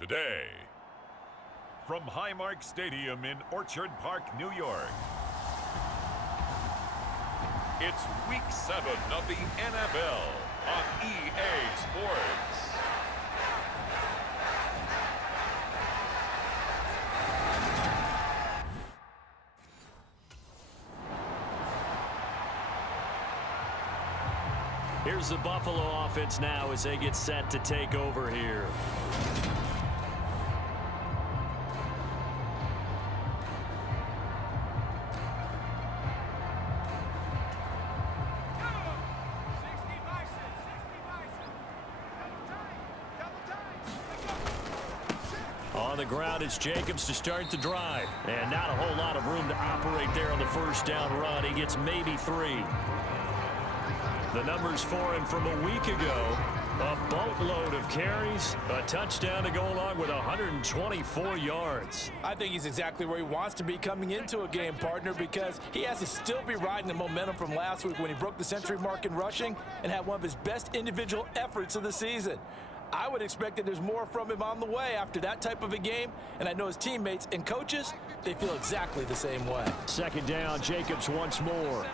today. From Highmark Stadium in Orchard Park, New York, it's Week 7 of the NFL on EA Sports. Here's the Buffalo offense now as they get set to take over here. On the ground, it's Jacobs to start the drive. And not a whole lot of room to operate there on the first down run. He gets maybe 3. The numbers for him from a week ago, a boatload of carries, a touchdown to go along with 124 yards. I think he's exactly where he wants to be coming into a game, partner, because he has to still be riding the momentum from last week when he broke the century mark in rushing and had one of his best individual efforts of the season. I would expect that there's more from him on the way after that type of a game, and I know his teammates and coaches, they feel exactly the same way. Second down, Jacobs once more.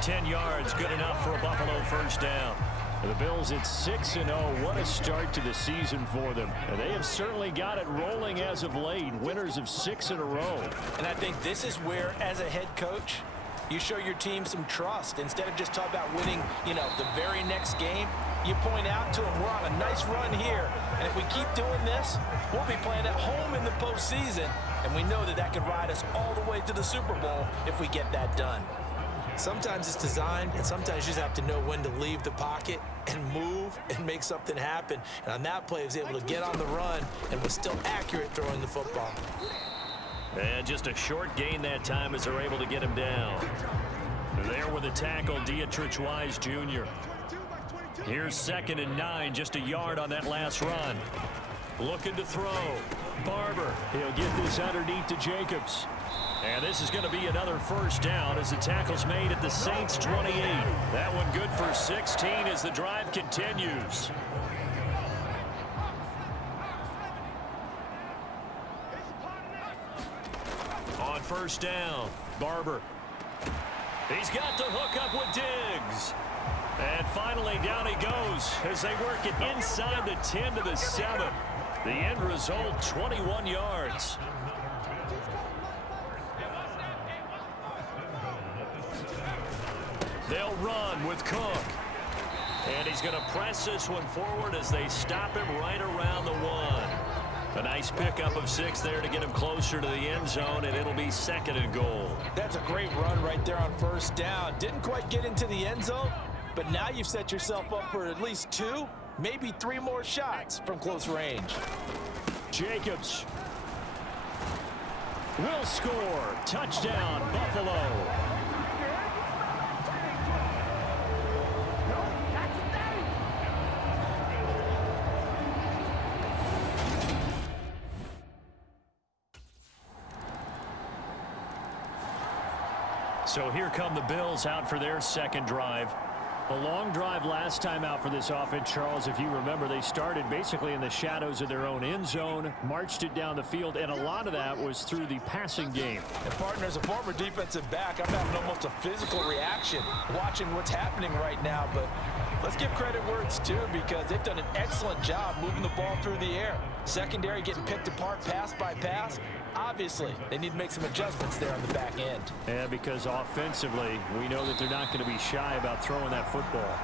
10 yards, good enough for a Buffalo first down. The Bills at 6-0. What a start to the season for them. And they have certainly got it rolling as of late. Winners of 6 in a row. And I think this is where, as a head coach, you show your team some trust. Instead of just talking about winning, the very next game, you point out to them, we're on a nice run here. And if we keep doing this, we'll be playing at home in the postseason. And we know that that could ride us all the way to the Super Bowl if we get that done. Sometimes it's designed, and sometimes you just have to know when to leave the pocket and move and make something happen. And on that play, he was able to get on the run and was still accurate throwing the football. And just a short gain that time as they're able to get him down. There with the tackle, Dietrich Wise Jr. Here's 2nd and 9, just a yard on that last run. Looking to throw. Barber, he'll get this underneath to Jacobs. And this is going to be another first down as the tackle's made at the Saints 28. That one good for 16 as the drive continues. On first down, Barber. He's got to hook up with Diggs. And finally down he goes as they work it inside the 10 to the 7. The end result, 21 yards. They'll run with Cook. And he's going to press this one forward as they stop him right around the 1. A nice pickup of 6 there to get him closer to the end zone, and it'll be 2nd and goal. That's a great run right there on first down. Didn't quite get into the end zone, but now you've set yourself up for at least 2, maybe 3 more shots from close range. Jacobs will score. Touchdown, Buffalo. So here come the Bills out for their second drive. A long drive last time out for this offense, Charles. If you remember, they started basically in the shadows of their own end zone, marched it down the field, and a lot of that was through the passing game. And partner, as a former defensive back, I'm having almost a physical reaction watching what's happening right now. But let's give credit where it's due because they've done an excellent job moving the ball through the air. Secondary getting picked apart pass by pass. Obviously, they need to make some adjustments there on the back end. Yeah, because offensively, we know that they're not going to be shy about throwing that football.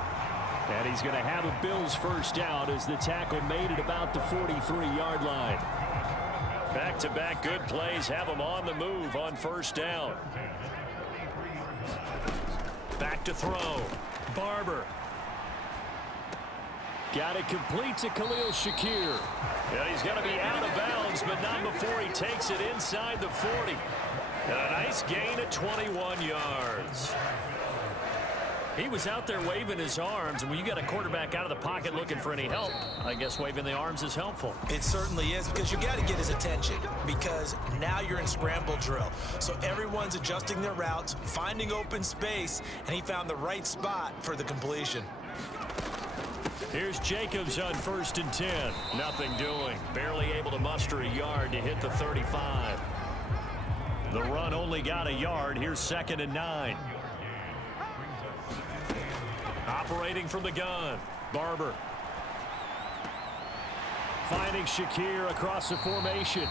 And he's going to have a Bills first down as the tackle made it about the 43-yard line. Back-to-back good plays have them on the move on first down. Back to throw. Barber. Got it complete to Khalil Shakir. And he's going to be out of bounds, but not before he takes it inside the 40. And a nice gain of 21 yards. He was out there waving his arms, and when you got a quarterback out of the pocket looking for any help, I guess waving the arms is helpful. It certainly is, because you got to get his attention, because now you're in scramble drill. So everyone's adjusting their routes, finding open space, and he found the right spot for the completion. Here's Jacobs on 1st and 10. Nothing doing. Barely able to muster a yard to hit the 35. The run only got a yard. Here's 2nd and 9. Operating from the gun. Barber. Finding Shakir across the formation.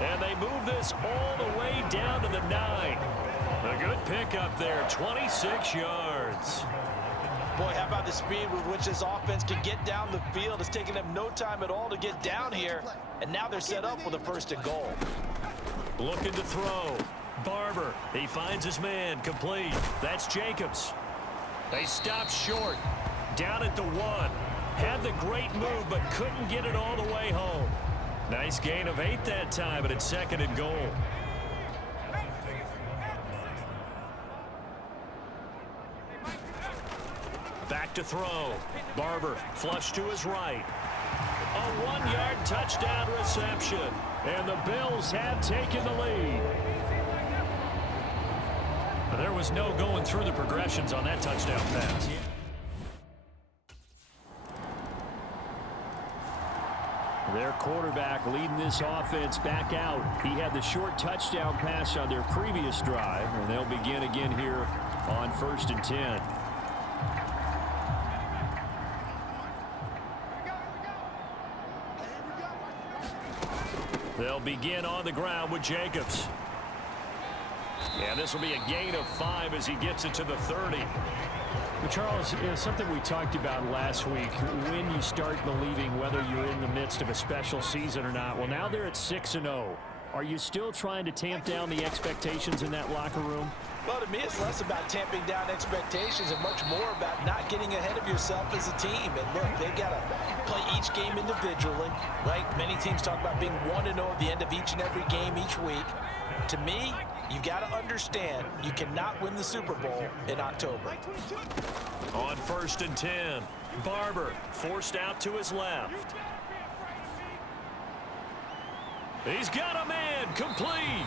And they move this all the way down to the 9. A good pickup there, 26 yards. Boy, how about the speed with which this offense can get down the field? It's taking them no time at all to get down here. And now they're set up with a 1st and goal. Looking to throw. Barber, he finds his man, complete. That's Jacobs. They stop short. Down at the 1. Had the great move, but couldn't get it all the way home. Nice gain of 8 that time, but it's 2nd and goal. Back to throw. Barber, flush to his right. A 1-yard touchdown reception. And the Bills have taken the lead. There was no going through the progressions on that touchdown pass. Their quarterback leading this offense back out. He had the short touchdown pass on their previous drive, and they'll begin again here on 1st and 10. They'll begin on the ground with Jacobs. And this will be a gain of 5 as he gets it to the 30. Well, Charles, something we talked about last week, when you start believing whether you're in the midst of a special season or not. Well, now they're at 6-0. Are you still trying to tamp down the expectations in that locker room? Well, to me, it's less about tamping down expectations and much more about not getting ahead of yourself as a team. And look, they've got to play each game individually, right? Many teams talk about being 1-0 at the end of each and every game each week. To me, you've got to understand you cannot win the Super Bowl in October. On 1st and 10, Barber forced out to his left. He's got a man, complete.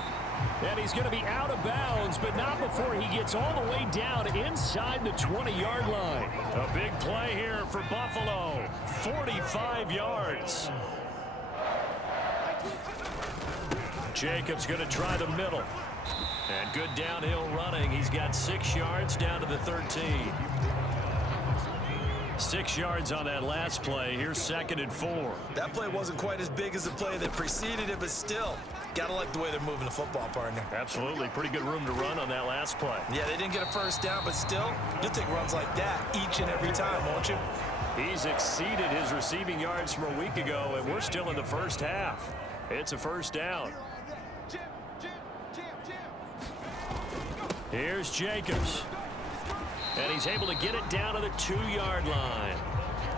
And he's going to be out of bounds, but not before he gets all the way down inside the 20-yard line. A big play here for Buffalo, 45 yards. Jacobs going to try the middle. And good downhill running. He's got 6 yards down to the 13. 6 yards on that last play. Here's 2nd and 4. That play wasn't quite as big as the play that preceded it, but still, gotta like the way they're moving the football, partner. Absolutely. Pretty good room to run on that last play. Yeah, they didn't get a 1st down, but still, you'll take runs like that each and every time, won't you? He's exceeded his receiving yards from a week ago, and we're still in the first half. It's a 1st down. Here's Jacobs. And he's able to get it down to the 2-yard line.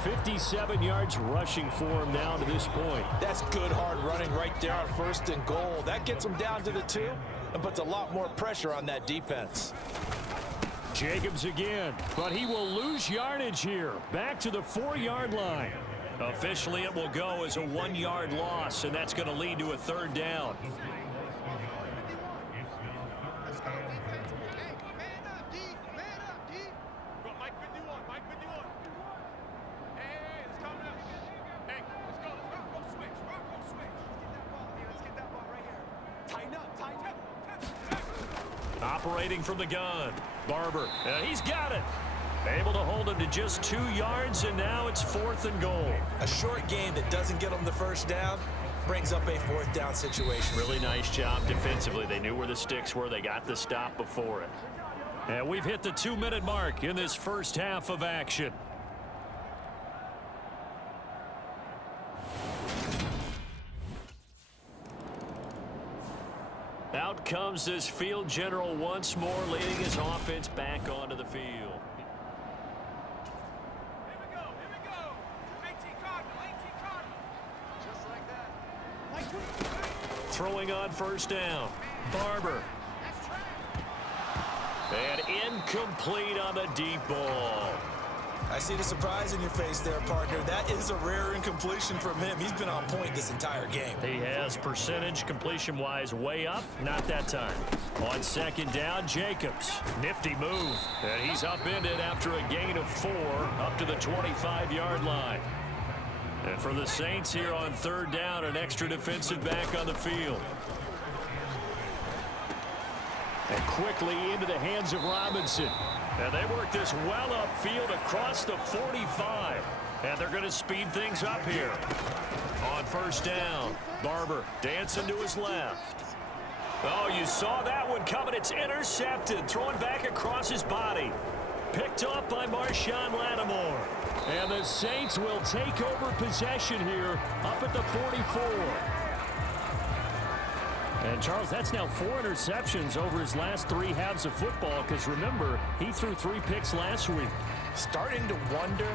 57 yards rushing for him now to this point. That's good hard running right there on 1st and goal. That gets him down to the 2 and puts a lot more pressure on that defense. Jacobs again, but he will lose yardage here. Back to the 4-yard line. Officially, it will go as a 1-yard loss, and that's going to lead to a 3rd down. Operating from the gun. Barber. He's got it. Able to hold him to just 2 yards, and now it's 4th and goal. A short game that doesn't get them the 1st down brings up a 4th down situation. Really nice job defensively. They knew where the sticks were. They got the stop before it. And we've hit the 2-minute mark in this first half of action. Out comes this field general once more, leading his offense back onto the field. Here we go. 18 Cardinal. Just like that. Throwing on 1st down. Barber. And incomplete on the deep ball. I see the surprise in your face there, partner. That is a rare incompletion from him. He's been on point this entire game. He has percentage completion-wise way up. Not that time. On second down, Jacobs. Nifty move. And he's upended after a gain of 4 up to the 25-yard line. And for the Saints here on third down, an extra defensive back on the field. And quickly into the hands of Robinson. And they work this well upfield across the 45. And they're going to speed things up here. On first down, Barber dancing to his left. Oh, you saw that one coming. It's intercepted. Thrown back across his body. Picked off by Marshawn Lattimore. And the Saints will take over possession here up at the 44. And, Charles, that's now 4 interceptions over his last 3 halves of football because, remember, he threw 3 picks last week. Starting to wonder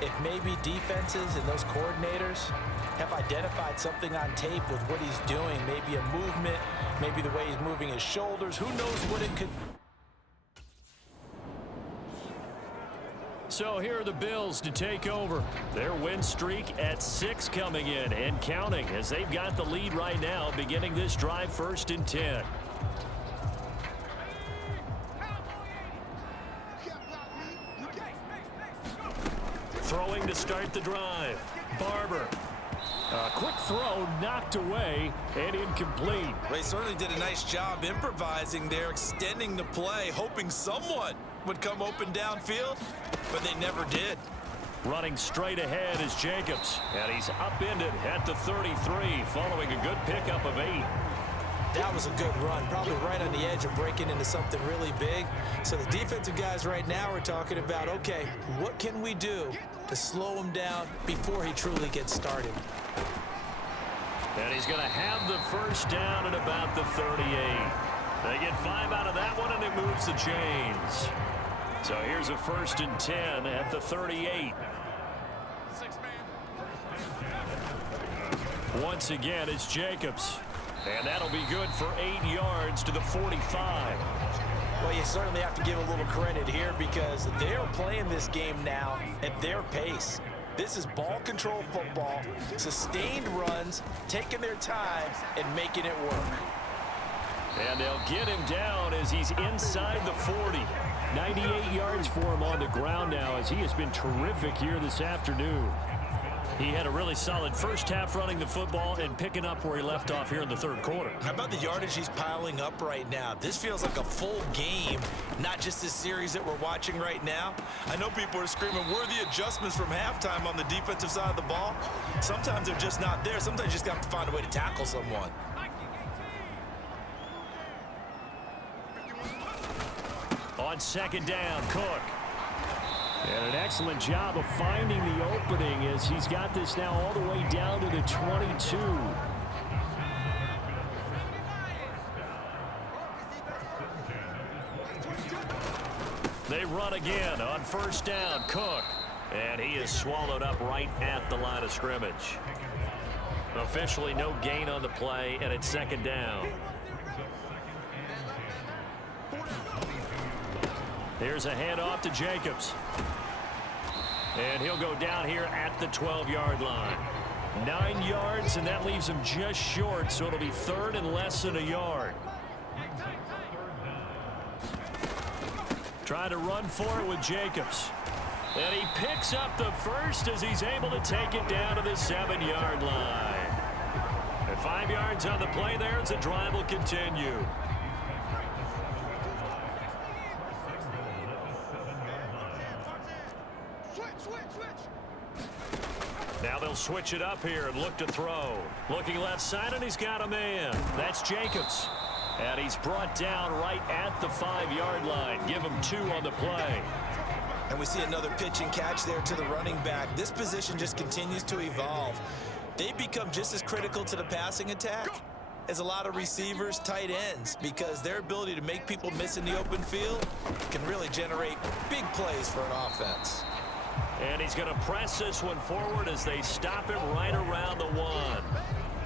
if maybe defenses and those coordinators have identified something on tape with what he's doing. Maybe a movement, maybe the way he's moving his shoulders. Who knows what it could... So here are the Bills to take over. Their win streak at 6 coming in and counting as they've got the lead right now beginning this drive 1st and 10. Throwing to start the drive. Barber. A quick throw knocked away and incomplete. They certainly did a nice job improvising there, extending the play, hoping someone would come open downfield, but they never did. Running straight ahead is Jacobs, and he's upended at the 33 following a good pickup of 8. That was a good run, probably right on the edge of breaking into something really big. So the defensive guys right now are talking about, okay, what can we do to slow him down before he truly gets started? And he's going to have the first down at about the 38. They get 5 out of that one, and it moves the chains. So here's a 1st and 10 at the 38. Once again, it's Jacobs. And that'll be good for 8 yards to the 45. Well, you certainly have to give a little credit here because they're playing this game now at their pace. This is ball control football, sustained runs, taking their time and making it work. And they'll get him down as he's inside the 40. 98 yards for him on the ground now as he has been terrific here this afternoon. He had a really solid first half running the football and picking up where he left off here in the 3rd quarter. How about the yardage he's piling up right now? This feels like a full game, not just this series that we're watching right now. I know people are screaming, where are the adjustments from halftime on the defensive side of the ball? Sometimes they're just not there. Sometimes you just have to find a way to tackle someone. On second down, Cook. And an excellent job of finding the opening as he's got this now all the way down to the 22. They run again on first down, Cook. And he is swallowed up right at the line of scrimmage. Officially no gain on the play, and it's second down. Here's a handoff to Jacobs. And he'll go down here at the 12-yard line. 9 yards, and that leaves him just short, so it'll be 3rd and less than a yard. Trying to run for it with Jacobs. And he picks up the first as he's able to take it down to the 7-yard line. And 5 yards on the play there as the drive will continue. Now they'll switch it up here and look to throw. Looking left side, and he's got a man. That's Jacobs. And he's brought down right at the 5-yard line. Give him 2 on the play. And we see another pitch and catch there to the running back. This position just continues to evolve. They become just as critical to the passing attack as a lot of receivers, tight ends, because their ability to make people miss in the open field can really generate big plays for an offense. And he's going to press this one forward as they stop him right around the 1.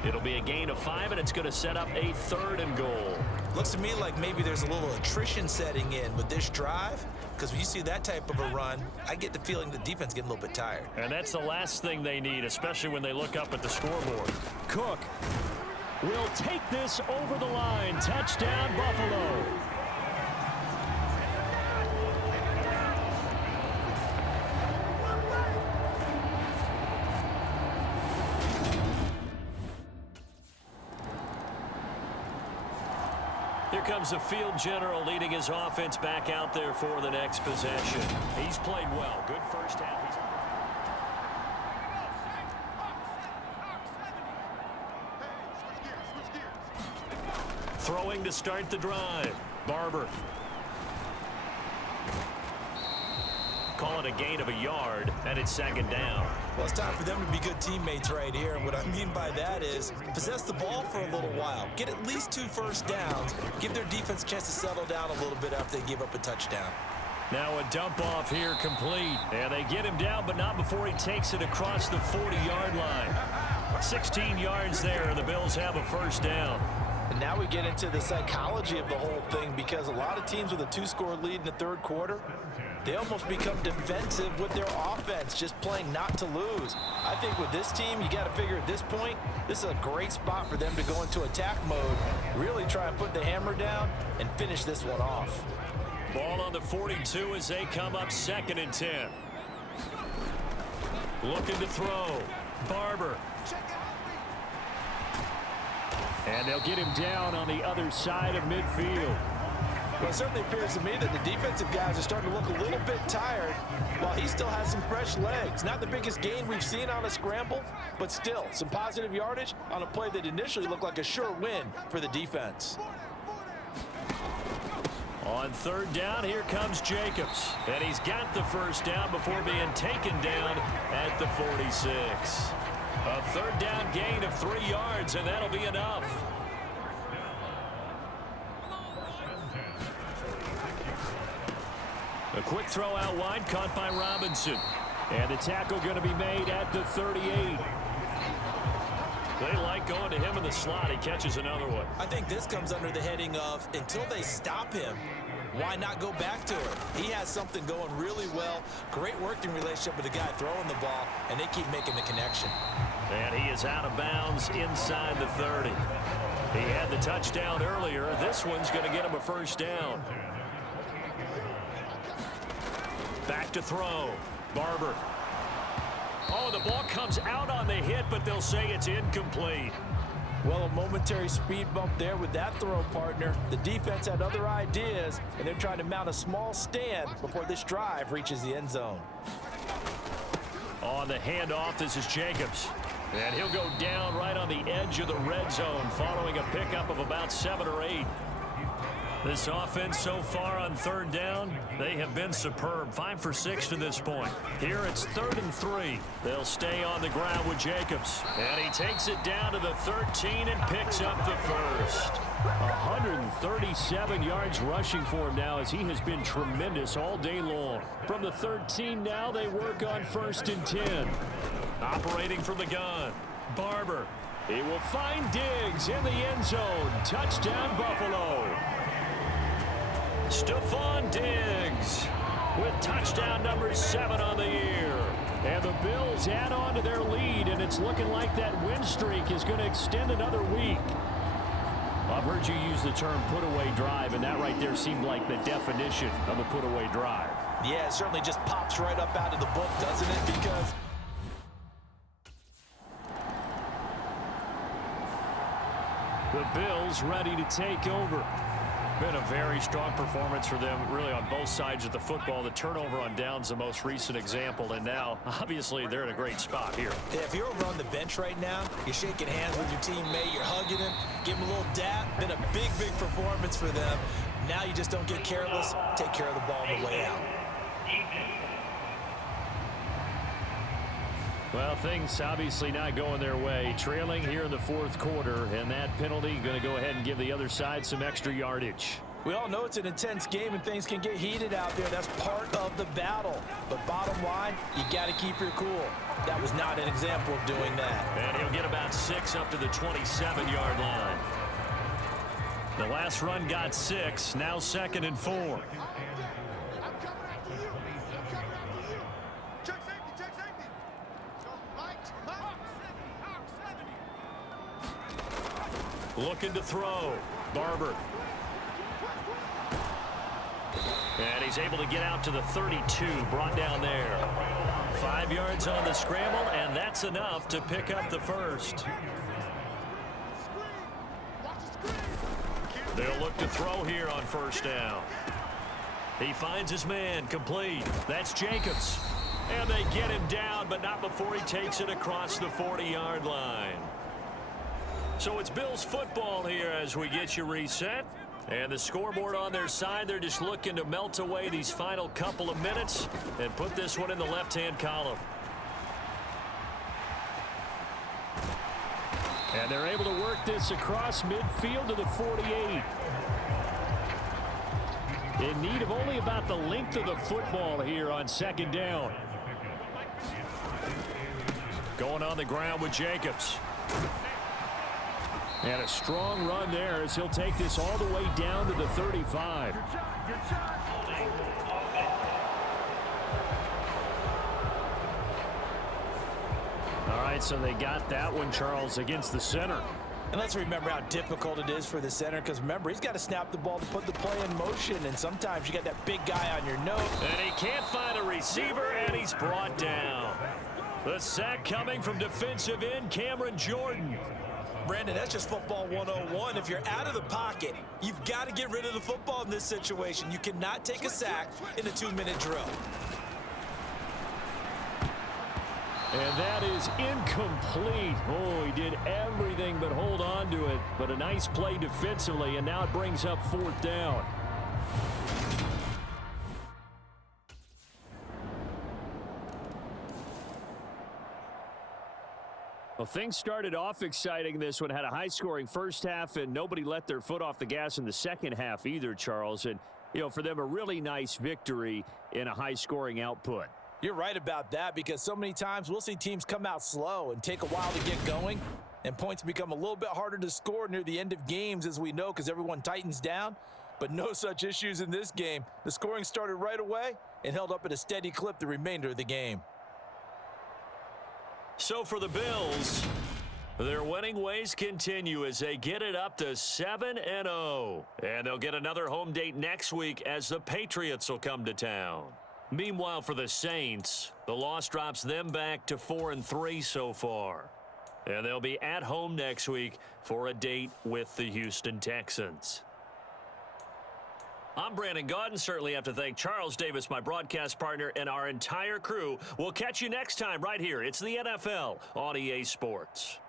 It'll be a gain of 5, and it's going to set up a 3rd and goal. Looks to me like maybe there's a little attrition setting in with this drive. because when you see that type of a run, I get the feeling the defense getting a little bit tired. And that's the last thing they need, especially when they look up at the scoreboard. Cook will take this over the line. Touchdown, Buffalo. Here comes the field general leading his offense back out there for the next possession. He's played well. Good first half. Throwing to start the drive. Barber. Call it a gain of a yard, and it's second down. Well, it's time for them to be good teammates right here. And what I mean by that is possess the ball for a little while. Get at least 2 first downs. Give their defense a chance to settle down a little bit after they give up a touchdown. Now a dump off here complete. And they get him down, but not before he takes it across the 40-yard line. 16 yards there, and the Bills have a first down. And now we get into the psychology of the whole thing, because a lot of teams with a 2-score lead in the third quarter, they almost become defensive with their offense, just playing not to lose. I think with this team, you got to figure at this point, this is a great spot for them to go into attack mode, really try and put the hammer down and finish this one off. Ball on the 42 as they come up 2nd and 10. Looking to throw. Barber. And they'll get him down on the other side of midfield. Well, it certainly appears to me that the defensive guys are starting to look a little bit tired while he still has some fresh legs. Not the biggest gain we've seen on a scramble, but still some positive yardage on a play that initially looked like a sure win for the defense. On 3rd down, here comes Jacobs. And he's got the first down before being taken down at the 46. A 3rd down gain of 3 yards, and that'll be enough. A quick throw out wide, caught by Robinson. And the tackle going to be made at the 38. They like going to him in the slot. He catches another one. I think this comes under the heading of, until they stop him, why not go back to it? He has something going really well. Great working relationship with the guy throwing the ball, and they keep making the connection. And he is out of bounds inside the 30. He had the touchdown earlier. This one's going to get him a first down. Back to throw. Barber. Oh, the ball comes out on the hit, but they'll say it's incomplete. Well, a momentary speed bump there with that throw, partner. The defense had other ideas, and they're trying to mount a small stand before this drive reaches the end zone. On the handoff, this is Jacobs. And he'll go down right on the edge of the red zone following a pickup of about 7 or 8. This offense so far on 3rd down, they have been superb. 5 for 6 to this point. Here it's 3rd and 3. They'll stay on the ground with Jacobs. And he takes it down to the 13 and picks up the first. 137 yards rushing for him now, as he has been tremendous all day long. From the 13 now, they work on 1st and 10. Operating from the gun. Barber. He will find Diggs in the end zone. Touchdown, Buffalo. Stephon Diggs with touchdown number 7 on the year. And the Bills add on to their lead, and it's looking like that win streak is going to extend another week. I've heard you use the term put-away drive, and that right there seemed like the definition of a put-away drive. Yeah, it certainly just pops right up out of the book, doesn't it? Because the Bills ready to take over. Been a very strong performance for them, really, on both sides of the football. The turnover on downs, the most recent example, and now, obviously, they're in a great spot here. Yeah, if you're over on the bench right now, you're shaking hands with your teammate, you're hugging him, give him a little dap. Been a big, big performance for them. Now you just don't get careless. Take care of the ball on the way out. Well, things obviously not going their way. Trailing here in the 4th quarter, and that penalty going to go ahead and give the other side some extra yardage. We all know it's an intense game and things can get heated out there. That's part of the battle. But bottom line, you got to keep your cool. That was not an example of doing that. And he'll get about 6 up to the 27-yard line. The last run got 6, now 2nd and 4. Looking to throw. Barber. And he's able to get out to the 32, brought down there. 5 yards on the scramble, and that's enough to pick up the first. They'll look to throw here on first down. He finds his man, complete. That's Jacobs. And they get him down, but not before he takes it across the 40-yard line. So it's Bills football here as we get you reset. And the scoreboard on their side, they're just looking to melt away these final couple of minutes and put this one in the left-hand column. And they're able to work this across midfield to the 48. In need of only about the length of the football here on second down. Going on the ground with Jacobs. And a strong run there as he'll take this all the way down to the 35. All right, so they got that one, Charles, against the center. And let's remember how difficult it is for the center, because remember, he's got to snap the ball to put the play in motion, and sometimes you got that big guy on your nose. And he can't find a receiver, and he's brought down. The sack coming from defensive end Cameron Jordan. Brandon, that's just football 101. If you're out of the pocket, you've got to get rid of the football in this situation. You cannot take a sack in a 2-minute drill. And that is incomplete. Oh, he did everything but hold on to it. But a nice play defensively, and now it brings up fourth down. Well, things started off exciting. This one had a high-scoring first half, and nobody let their foot off the gas in the second half either, Charles. And, you know, for them, a really nice victory in a high-scoring output. You're right about that, because so many times we'll see teams come out slow and take a while to get going, and points become a little bit harder to score near the end of games, as we know, because everyone tightens down. But no such issues in this game. The scoring started right away and held up at a steady clip the remainder of the game. So for the Bills, their winning ways continue as they get it up to 7-0. And they'll get another home date next week as the Patriots will come to town. Meanwhile, for the Saints, the loss drops them back to 4-3 so far. And they'll be at home next week for a date with the Houston Texans. I'm Brandon Gaudin. Certainly have to thank Charles Davis, my broadcast partner, and our entire crew. We'll catch you next time right here. It's the NFL on EA Sports.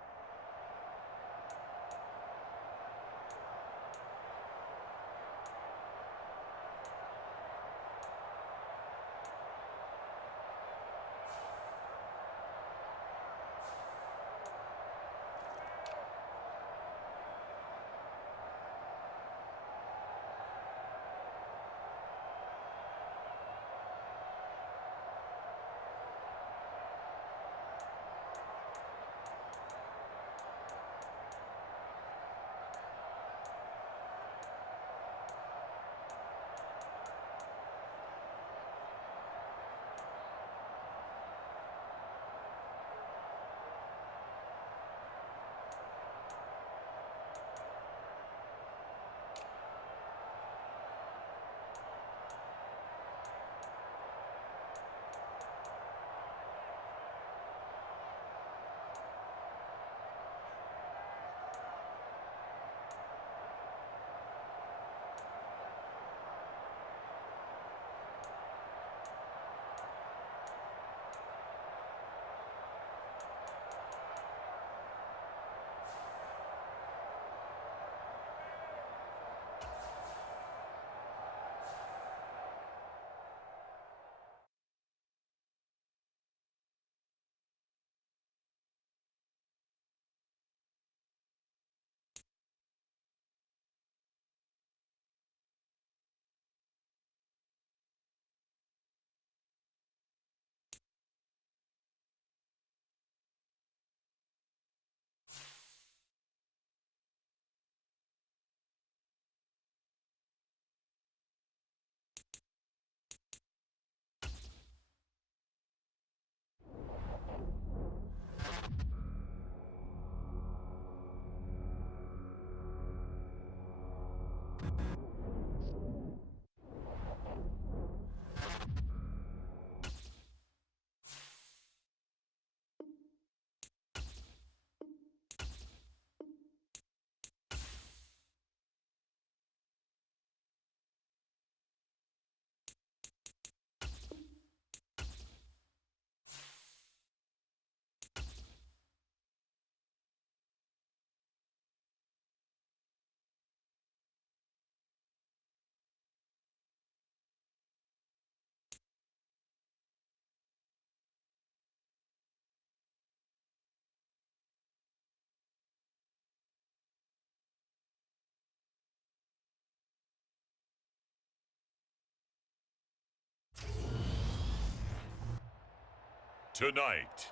tonight.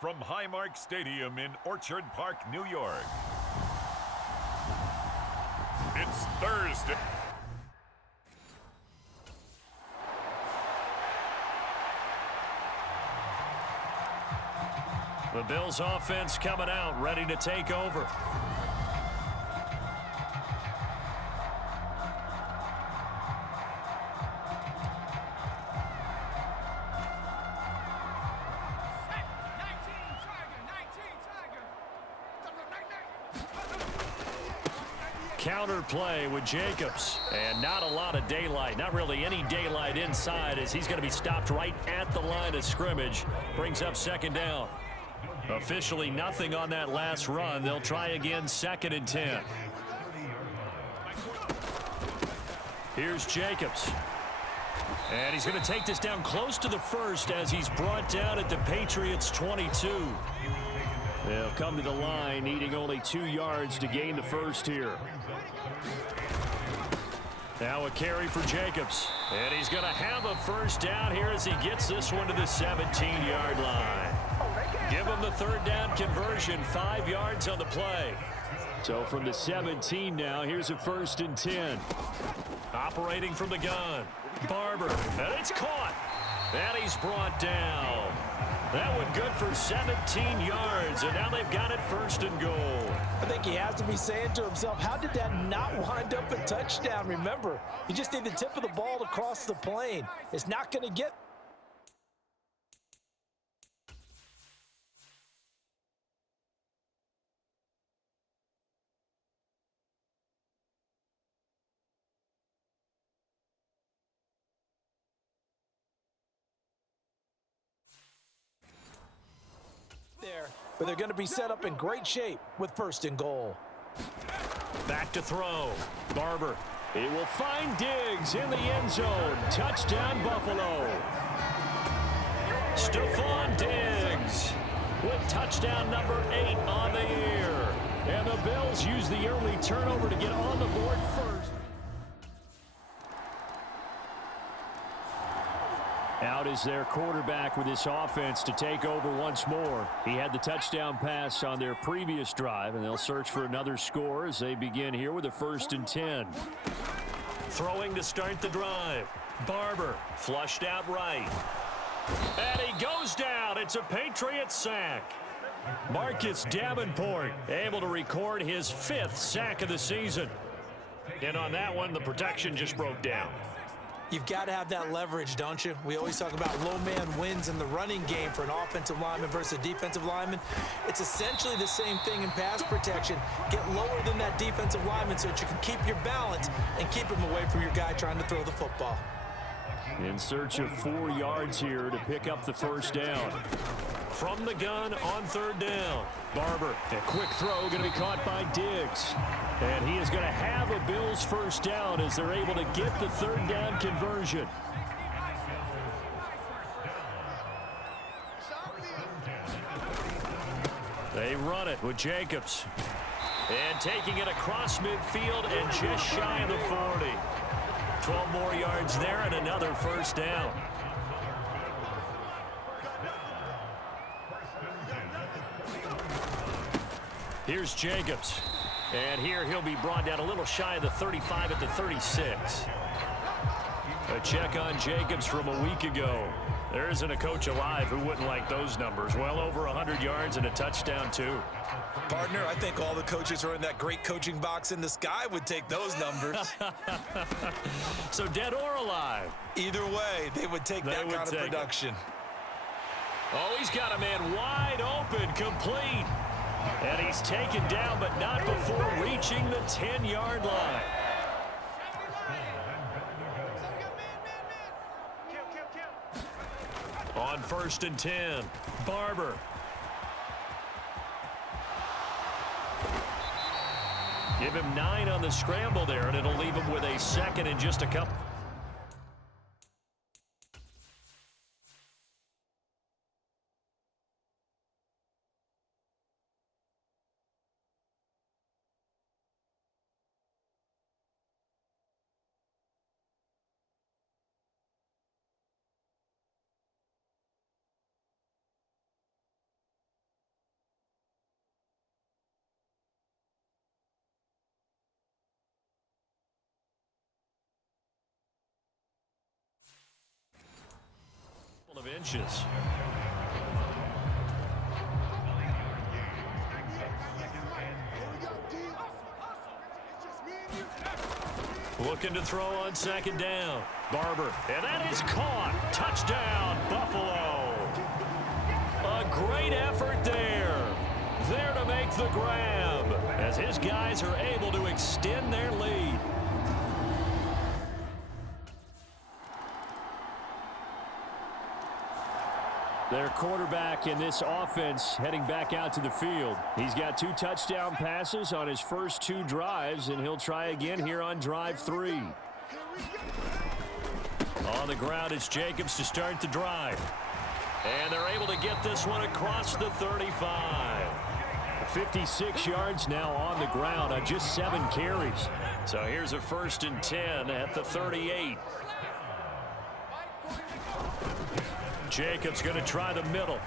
From Highmark Stadium in Orchard Park, New York, it's Thursday. The Bills offense coming out, ready to take over. Counter play with Jacobs, and not a lot of daylight, not really any daylight inside, as he's going to be stopped right at the line of scrimmage. Brings up second down. Officially nothing on that last run. They'll try again, 2nd and 10. Here's Jacobs. And he's going to take this down close to the first as he's brought down at the Patriots' 22. They'll come to the line, needing only 2 yards to gain the first here. Now a carry for Jacobs. And he's going to have a first down here as he gets this one to the 17-yard line. Give him the 3rd down conversion, 5 yards on the play. So from the 17 now, here's a 1st and 10. Operating from the gun. Barber, and it's caught. And he's brought down. That one good for 17 yards, and now they've got it 1st and goal. I think he has to be saying to himself, how did that not wind up a touchdown? Remember, you just need the tip of the ball to cross the plane. It's not going to get... there, but they're going to be set up in great shape with 1st and goal. Back to throw. Barber. He will find Diggs in the end zone. Touchdown, Buffalo. Stephon Diggs with touchdown number 8 on the year. And the Bills use the early turnover to get on the board first. Out is their quarterback with this offense to take over once more. He had the touchdown pass on their previous drive, and they'll search for another score as they begin here with a 1st and 10. Throwing to start the drive. Barber flushed out right. And he goes down. It's a Patriots sack. Marcus Davenport able to record his 5th sack of the season. And on that one, the protection just broke down. You've got to have that leverage, don't you? We always talk about low man wins in the running game for an offensive lineman versus a defensive lineman. It's essentially the same thing in pass protection. Get lower than that defensive lineman so that you can keep your balance and keep him away from your guy trying to throw the football. In search of 4 yards here to pick up the 1st down. From the gun on 3rd down. Barber, a quick throw going to be caught by Diggs. And he is going to have a Bills 1st down as they're able to get the 3rd down conversion. They run it with Jacobs. And taking it across midfield and just shy of the 40. 12 more yards there and another 1st down. Here's Jacobs. And here he'll be brought down a little shy of the 35 at the 36. A check on Jacobs from a week ago. There isn't a coach alive who wouldn't like those numbers. Well over 100 yards and a touchdown, too. Partner, I think all the coaches who are in that great coaching box in the sky would take those numbers. So dead or alive? Either way, they would take that kind of production. Oh, he's got a man wide open, complete. And he's taken down, but not before reaching the 10-yard line. On 1st and 10, Barber. Give him 9 on the scramble there, and it'll leave him with a 2nd and just a couple. inches. Looking to throw on second down. Barber, and that is caught. Touchdown, Buffalo. A great effort there. There to make the grab as his guys are able to extend their lead. Their quarterback in this offense heading back out to the field. He's got 2 touchdown passes on his first 2 drives, and he'll try again here on drive 3. On the ground, it's Jacobs to start the drive. And they're able to get this one across the 35. 56 yards now on the ground on just 7 carries. So here's a 1st and 10 at the 38. Jacobs going to try the middle.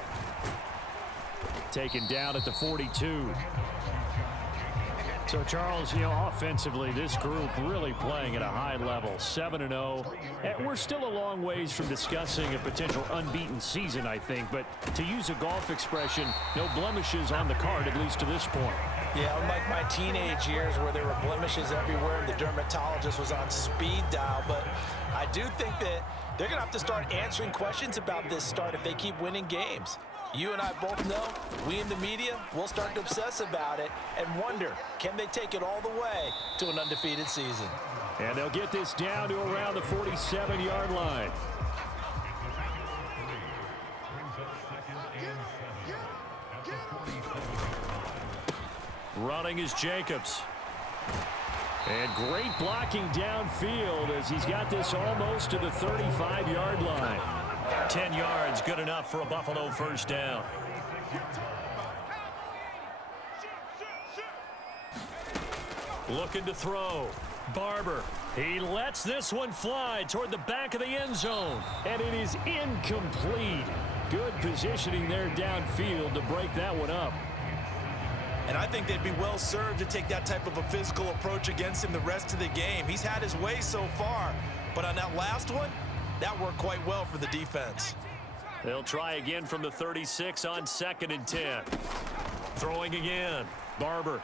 Taken down at the 42. So, Charles, offensively, this group really playing at a high level, 7-0. And we're still a long ways from discussing a potential unbeaten season, I think. But to use a golf expression, no blemishes on the card, at least to this point. Yeah, unlike my teenage years where there were blemishes everywhere and the dermatologist was on speed dial. But I do think that they're going to have to start answering questions about this start if they keep winning games. You and I both know, we in the media, will start to obsess about it and wonder, can they take it all the way to an undefeated season? And they'll get this down to around the 47-yard line. Running is Jacobs. And great blocking downfield as he's got this almost to the 35-yard line. 10 yards, good enough for a Buffalo 1st down. Looking to throw. Barber. He lets this one fly toward the back of the end zone. And it is incomplete. Good positioning there downfield to break that one up. And I think they'd be well served to take that type of a physical approach against him the rest of the game. He's had his way so far, but on that last one, that worked quite well for the defense. They'll try again from the 36 on 2nd and 10. Throwing again. Barber.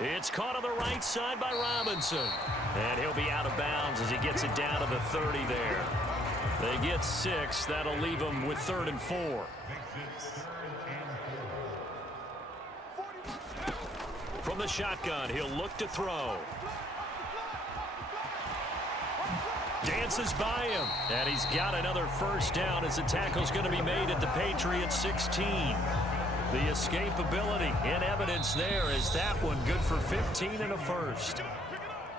It's caught on the right side by Robinson. And he'll be out of bounds as he gets it down to the 30 there. They get 6. That'll leave them with 3rd and 4. From the shotgun, he'll look to throw. Dances by him, and he's got another 1st down as the tackle's going to be made at the Patriots 16. The escapability in evidence there is that one good for 15 and a 1st.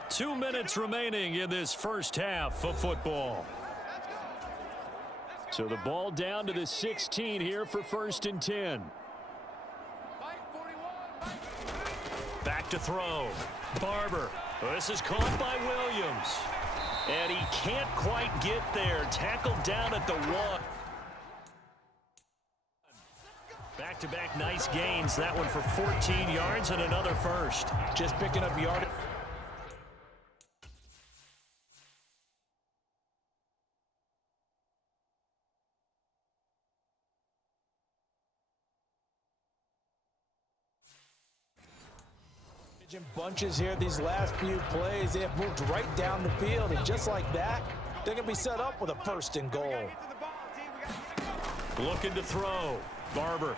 2 minutes remaining in this first half of football. So the ball down to the 16 here for 1st and 10. Back to throw. Barber. This is caught by Williams. And he can't quite get there. Tackled down at the 1. Back-to-back nice gains. That one for 14 yards and another 1st. Just picking up yardage. In bunches here these last few plays. They have moved right down the field, and just like that, they're going to be set up with a 1st and goal. Looking to throw. Barber.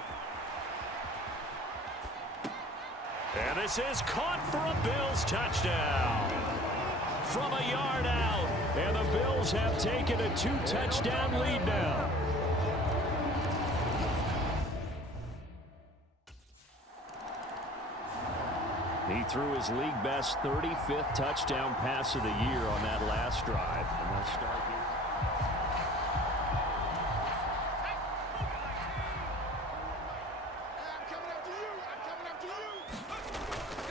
And this is caught for a Bills touchdown. From a yard out. And the Bills have taken a 2-touchdown lead now. He threw his league-best 35th touchdown pass of the year on that last drive. And they'll start here.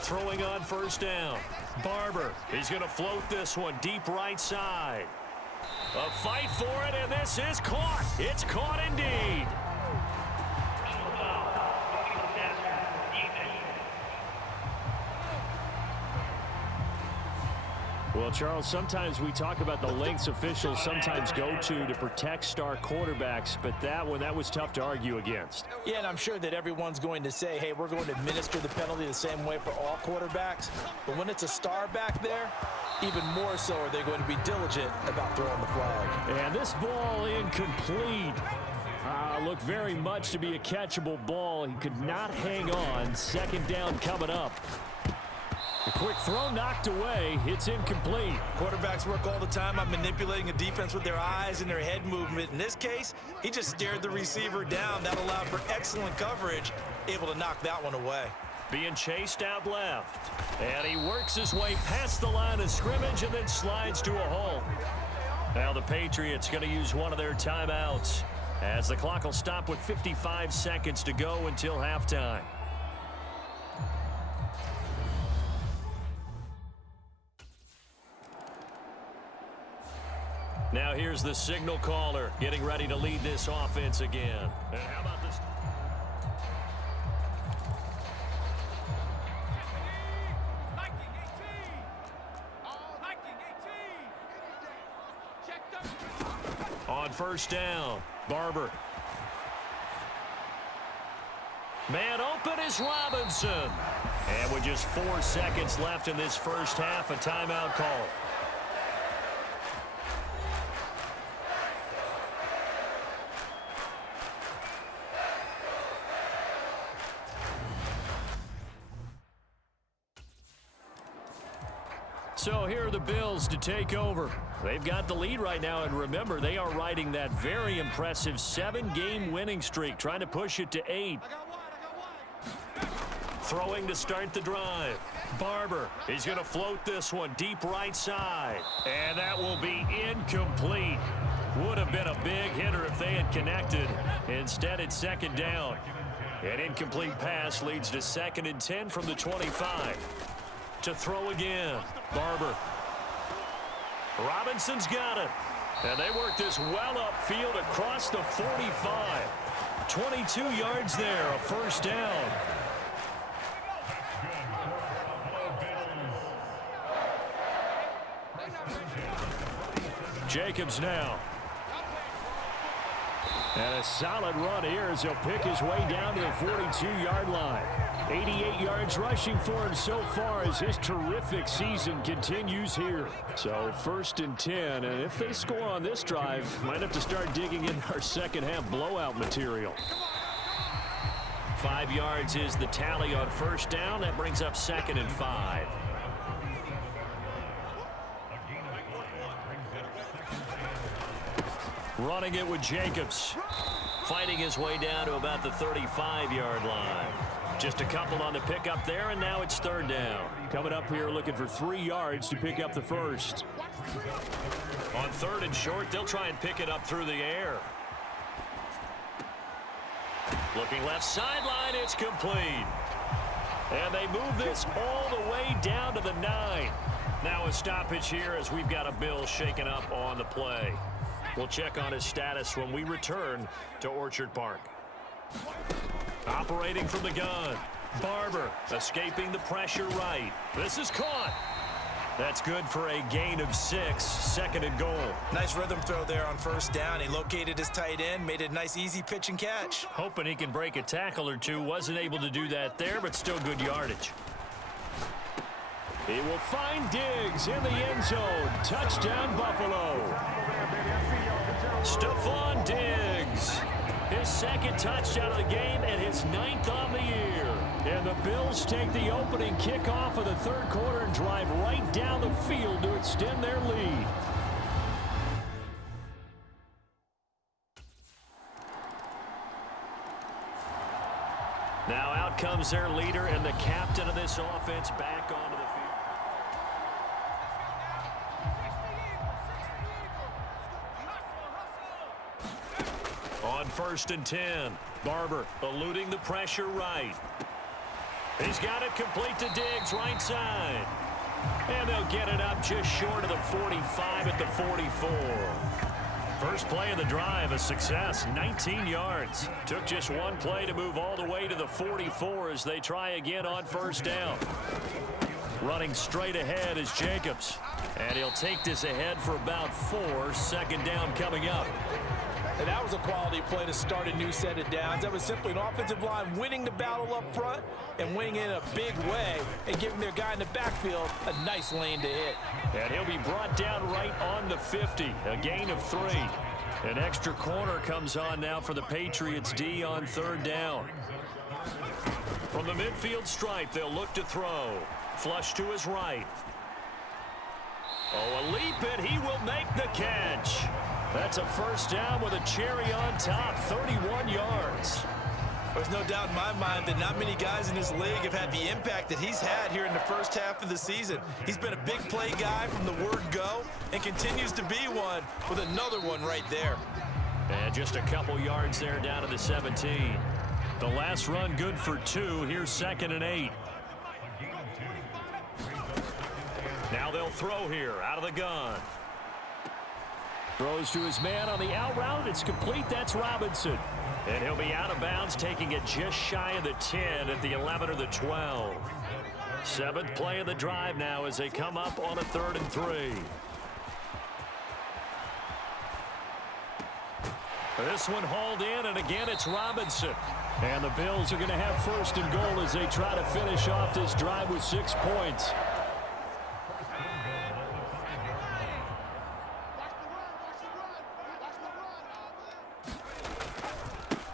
Throwing on 1st down. Barber. He's going to float this one deep right side. A fight for it, and this is caught. It's caught indeed. Well, Charles, sometimes we talk about the lengths officials sometimes go to protect star quarterbacks, but that was tough to argue against. Yeah, and I'm sure that everyone's going to say, hey, we're going to administer the penalty the same way for all quarterbacks. But when it's a star back there, even more so are they going to be diligent about throwing the flag. And this ball incomplete. Looked very much to be a catchable ball. He could not hang on. Second down coming up. A quick throw knocked away. It's incomplete. Quarterbacks work all the time on manipulating a defense with their eyes and their head movement. In this case, he just stared the receiver down. That allowed for excellent coverage, able to knock that one away. Being chased out left. And he works his way past the line of scrimmage and then slides to a halt. Now the Patriots going to use one of their timeouts as the clock will stop with 55 seconds to go until halftime. Now here's the signal caller getting ready to lead this offense again. And how about this? On first down, Barber. Man open is Robinson. And with just 4 seconds left in this first half, a timeout call. So here are the Bills to take over. They've got the lead right now, and remember, they are riding that very impressive 7-game winning streak, trying to push it to 8. Throwing to start the drive. Barber, he's going to float this one deep right side. And that will be incomplete. Would have been a big hitter if they had connected. Instead, it's second down. An incomplete pass leads to 2nd and 10 from the 25. To throw again. Barber. Robinson's got it. And they work this well upfield across the 45. 22 yards there, a first down. Jacobs now. And a solid run here as he'll pick his way down to the 42-yard line. 88 yards rushing for him so far as his terrific season continues here. So 1st and 10, and if they score on this drive, might have to start digging in our second half blowout material. 5 yards is the tally on first down. That brings up 2nd and 5. Running it with Jacobs. Fighting his way down to about the 35-yard line. Just a couple on the pickup there, and now it's 3rd down. Coming up here looking for 3 yards to pick up the first. On 3rd and short, they'll try and pick it up through the air. Looking left sideline, it's complete. And they move this all the way down to the 9. Now a stoppage here as we've got a Bill shaken up on the play. We'll check on his status when we return to Orchard Park. Operating from the gun. Barber escaping the pressure right. This is caught. That's good for a gain of 6, 2nd and goal. Nice rhythm throw there on first down. He located his tight end, made a nice easy pitch and catch. Hoping he can break a tackle or two. Wasn't able to do that there, but still good yardage. He will find Diggs in the end zone. Touchdown, Buffalo. Stephon Diggs. His 2nd touchdown of the game and his 9th on the year. And the Bills take the opening kickoff of the 3rd quarter and drive right down the field to extend their lead. Now out comes their leader and the captain of this offense back onto the field. On 1st and 10, Barber eluding the pressure right. He's got it complete to Diggs, right side. And they'll get it up just short of the 45 at the 44. First play of the drive, a success, 19 yards. Took just one play to move all the way to the 44 as they try again on first down. Running straight ahead is Jacobs. And he'll take this ahead for about 4. 2nd down coming up. And that was a quality play to start a new set of downs. That was simply an offensive line winning the battle up front and winning in a big way and giving their guy in the backfield a nice lane to hit. And he'll be brought down right on the 50. A gain of 3. An extra corner comes on now for the Patriots D on 3rd down. From the midfield stripe, they'll look to throw. Flush to his right. Oh, a leap, and he will make the catch. That's a 1st down with a cherry on top, 31 yards. There's no doubt in my mind that not many guys in this league have had the impact that he's had here in the first half of the season. He's been a big play guy from the word go and continues to be one with another one right there. And just a couple yards there down to the 17. The last run good for 2. Here's 2nd and 8. Now they'll throw here out of the gun. Throws to his man on the out route. It's complete. That's Robinson. And he'll be out of bounds, taking it just shy of the 10 at the 11 or the 12. 7th play of the drive now as they come up on a 3rd and 3. This one hauled in, and again it's Robinson. And the Bills are going to have 1st and goal as they try to finish off this drive with 6 points.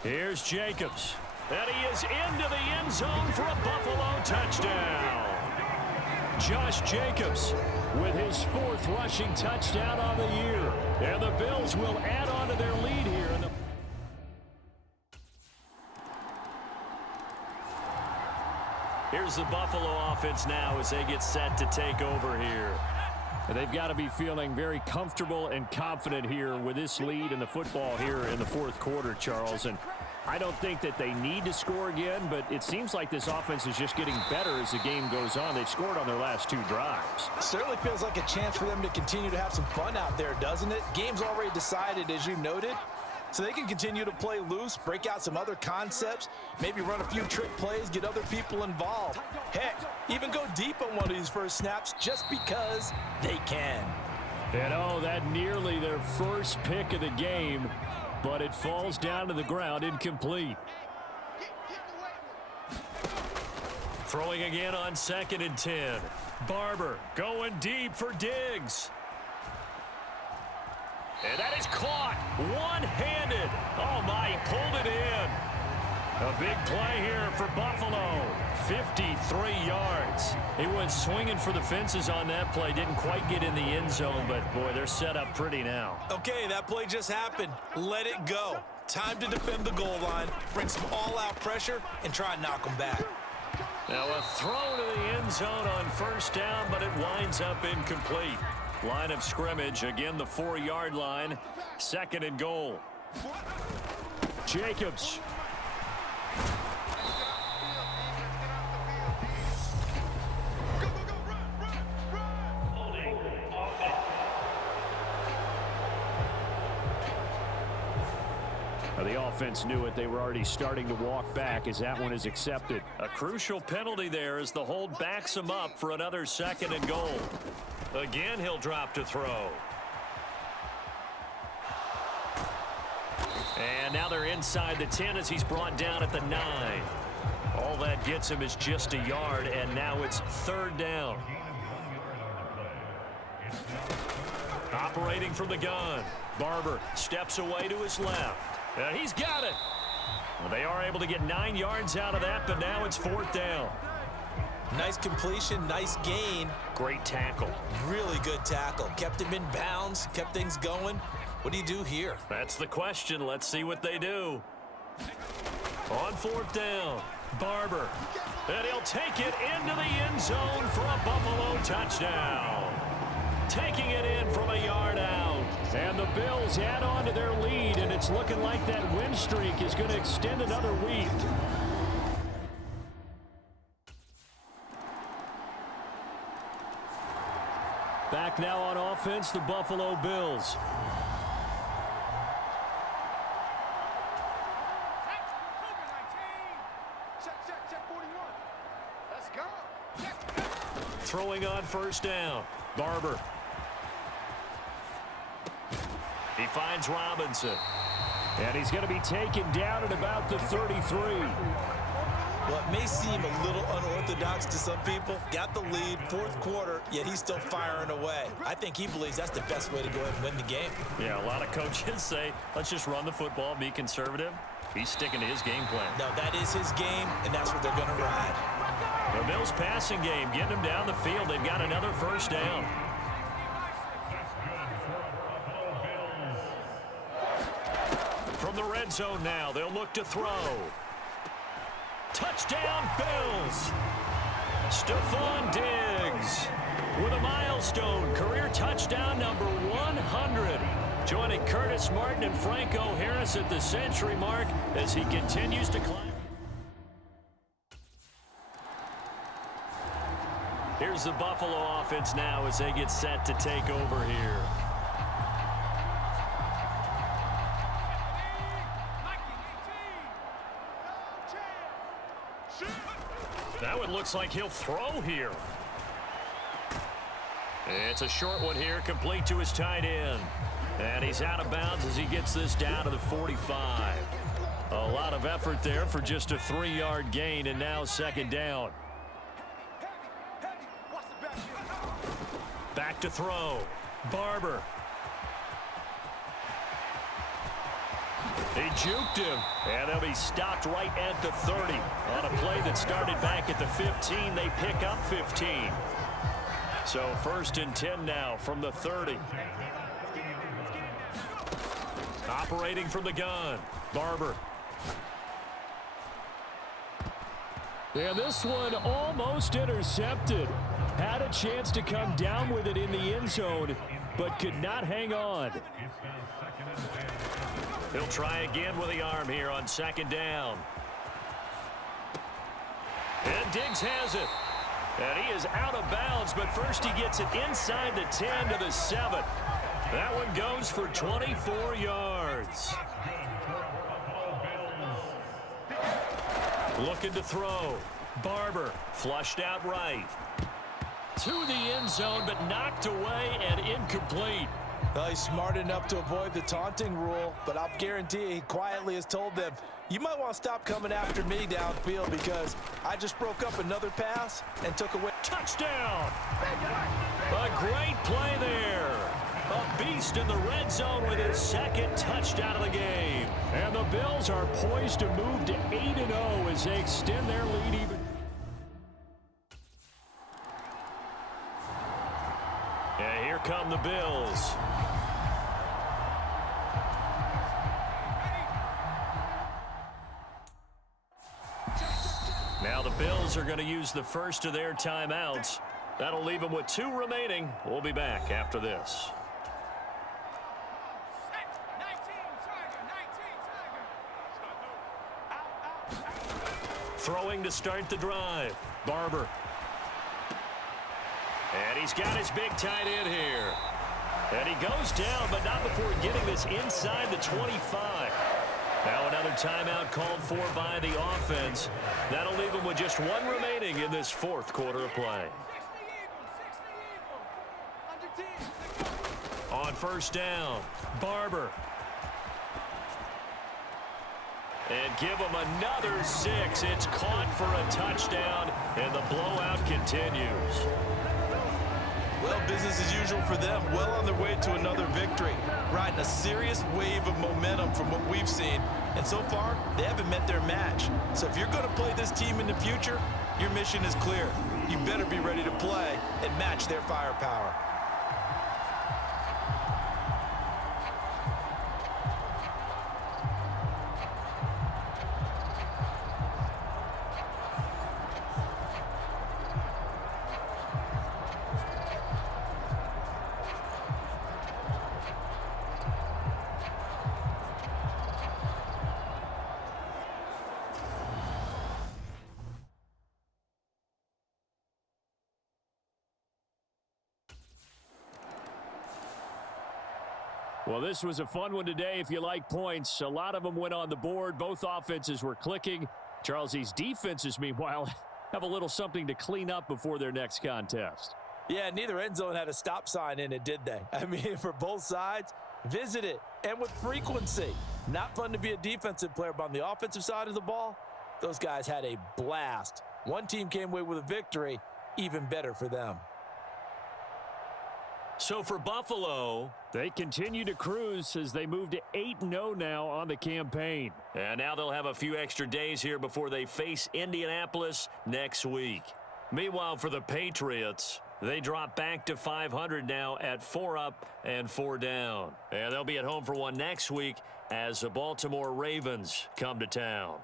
Here's Jacobs. And he is into the end zone for a Buffalo touchdown. Josh Jacobs with his 4th rushing touchdown on the year. And the Bills will add on to their lead here. Here's the Buffalo offense now as they get set to take over here. And they've got to be feeling very comfortable and confident here with this lead in the football here in the 4th quarter, Charles. And I don't think that they need to score again, but it seems like this offense is just getting better as the game goes on. They've scored on their last 2 drives. Certainly feels like a chance for them to continue to have some fun out there, doesn't it? Game's already decided, as you noted. So they can continue to play loose, break out some other concepts, maybe run a few trick plays, get other people involved. Heck, even go deep on one of these first snaps just because they can. And oh, that nearly their first pick of the game, but it falls down to the ground incomplete. Throwing again on 2nd and 10. Barber going deep for Diggs. And that is caught one-handed. Oh, my, he pulled it in. A big play here for Buffalo. 53 yards. He went swinging for the fences on that play. Didn't quite get in the end zone, but, boy, they're set up pretty now. Okay, that play just happened. Let it go. Time to defend the goal line, bring some all-out pressure, and try and knock them back. Now a throw to the end zone on 1st down, but it winds up incomplete. Line of scrimmage, again the 4-yard line. 2nd and goal. Jacobs. The offense knew it. They were already starting to walk back as that one is accepted. A crucial penalty there as the hold backs him up for another 2nd and goal. Again, he'll drop to throw. And now they're inside the 10 as he's brought down at the 9. All that gets him is just a yard, and now it's 3rd down. Operating from the gun. Barber steps away to his left. And he's got it. Well, they are able to get 9 yards out of that, but now it's 4th down. Nice completion, nice gain. Great tackle. Really good tackle. Kept him in bounds, kept things going. What do you do here? That's the question. Let's see what they do. On 4th down, Barber. And he'll take it into the end zone for a Buffalo touchdown. Taking it in from a yard out. And the Bills add on to their lead, and it's looking like that win streak is going to extend another week. Back now on offense, the Buffalo Bills. throwing on first down. Barber. He finds Robinson. And he's going to be taken down at about the 33. Well, it may seem a little unorthodox to some people. Got the lead, fourth quarter, yet he's still firing away. I think he believes that's the best way to go ahead and win the game. Yeah, a lot of coaches say, let's just run the football, be conservative. He's sticking to his game plan. No, that is his game, and that's what they're going to ride. The Bills passing game, getting them down the field. They've got another first down. From the red zone now, they'll look to throw. Touchdown, Bills! Stephon Diggs with a milestone career touchdown number 100. Joining Curtis Martin and Franco Harris at the century mark as he continues to climb. Here's the Buffalo offense now as they get set to take over here. That one looks like he'll throw here. It's a short one here, complete to his tight end. And he's out of bounds as he gets this down to the 45. A lot of effort there for just a 3-yard gain, and now second down. Back to throw. Barber. He juked him, and they'll be stopped right at the 30. On a play that started back at the 15, they pick up 15. So 1st and 10 now from the 30. Operating from the gun, Barber. Yeah, this one almost intercepted. Had a chance to come down with it in the end zone, but could not hang on. He'll try again with the arm here on second down. And Diggs has it. And he is out of bounds, but first he gets it inside the 10 to the 7. That one goes for 24 yards. Looking to throw. Barber flushed out right. To the end zone, but knocked away and incomplete. Well, he's smart enough to avoid the taunting rule, but I'll guarantee he quietly has told them, you might want to stop coming after me downfield because I just broke up another pass and took away. Touchdown! A great play there. A beast in the red zone with his second touchdown of the game. And the Bills are poised to move to 8-0 as they extend their lead even. Yeah, here come the Bills. Now the Bills are going to use the first of their timeouts. That'll leave them with 2 remaining. We'll be back after this. Throwing to start the drive. Barber. And he's got his big tight end here. And he goes down, but not before getting this inside the 25. Now another timeout called for by the offense. That'll leave them with just 1 remaining in this 4th quarter of play. On first down, Barber. And give him another 6. It's caught for a touchdown, and the blowout continues. Well, business as usual for them. Well on their way to another victory. Riding a serious wave of momentum from what we've seen. And so far, they haven't met their match. So if you're going to play this team in the future, your mission is clear. You better be ready to play and match their firepower. Well, this was a fun one today if you like points. A lot of them went on the board. Both offenses were clicking. Charles, these defenses, meanwhile, have a little something to clean up before their next contest. Yeah, neither end zone had a stop sign in it, did they? I mean, for both sides, visit it, and with frequency. Not fun to be a defensive player, but on the offensive side of the ball, those guys had a blast. One team came away with a victory, even better for them. So for Buffalo, they continue to cruise as they move to 8-0 now on the campaign. And now they'll have a few extra days here before they face Indianapolis next week. Meanwhile, for the Patriots, they drop back to 500 now at 4 up and 4 down. And they'll be at home for one next week as the Baltimore Ravens come to town.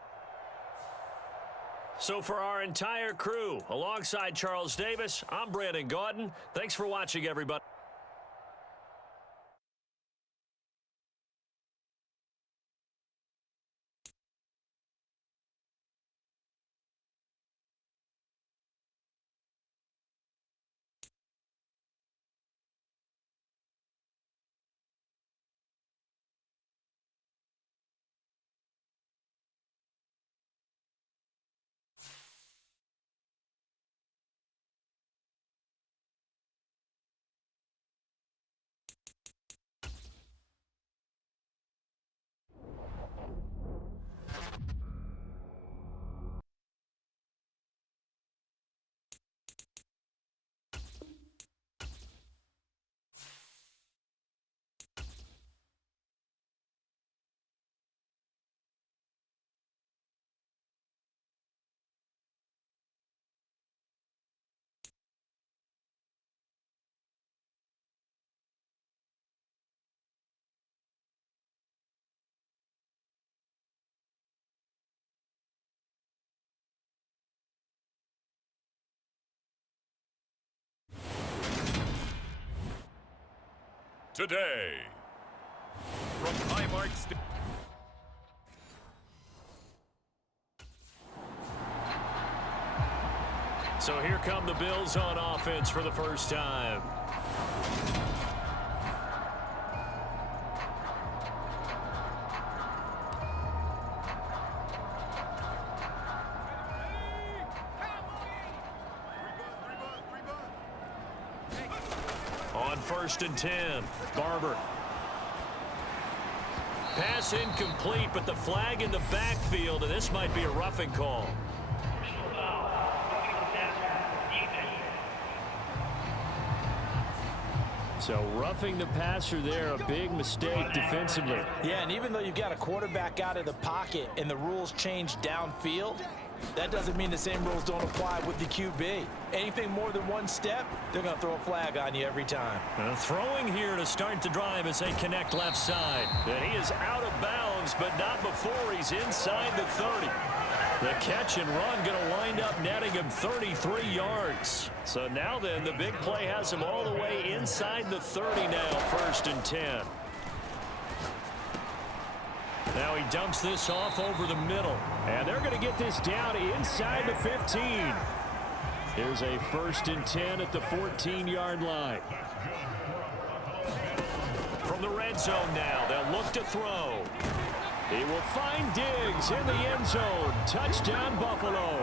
So for our entire crew, alongside Charles Davis, I'm Brandon Gaudin. Thanks for watching, everybody. Today, from Highmark Stadium. So here come the Bills on offense for the first time. On 1st and 10, Barber. Pass incomplete, but the flag in the backfield, and this might be a roughing call. So roughing the passer there, a big mistake defensively. Yeah, and even though you've got a quarterback out of the pocket and the rules change downfield, that doesn't mean the same rules don't apply with the QB. Anything more than one step, they're going to throw a flag on you every time. Throwing here to start the drive as they connect left side. And he is out of bounds, but not before he's inside the 30. The catch and run going to wind up netting him 33 yards. So now then, the big play has him all the way inside the 30 now, 1st and 10. Now he dumps this off over the middle. And they're going to get this down inside the 15. Here's a 1st and 10 at the 14-yard line. From the red zone now, they'll look to throw. He will find Diggs in the end zone. Touchdown, Buffalo.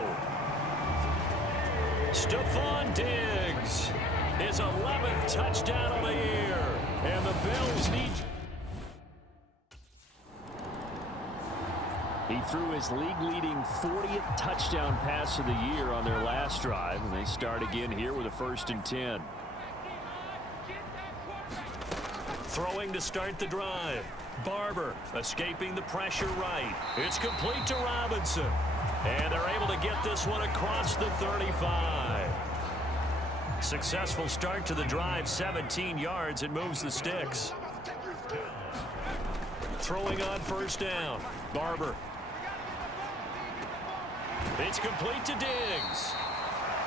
Stephon Diggs, his 11th touchdown of the year. And the Bills need... He threw his league-leading 40th touchdown pass of the year on their last drive, and they start again here with a 1st and 10. Throwing to start the drive. Barber escaping the pressure right. It's complete to Robinson. And they're able to get this one across the 35. Successful start to the drive, 17 yards, and moves the sticks. Throwing on 1st down. Barber. It's complete to Diggs.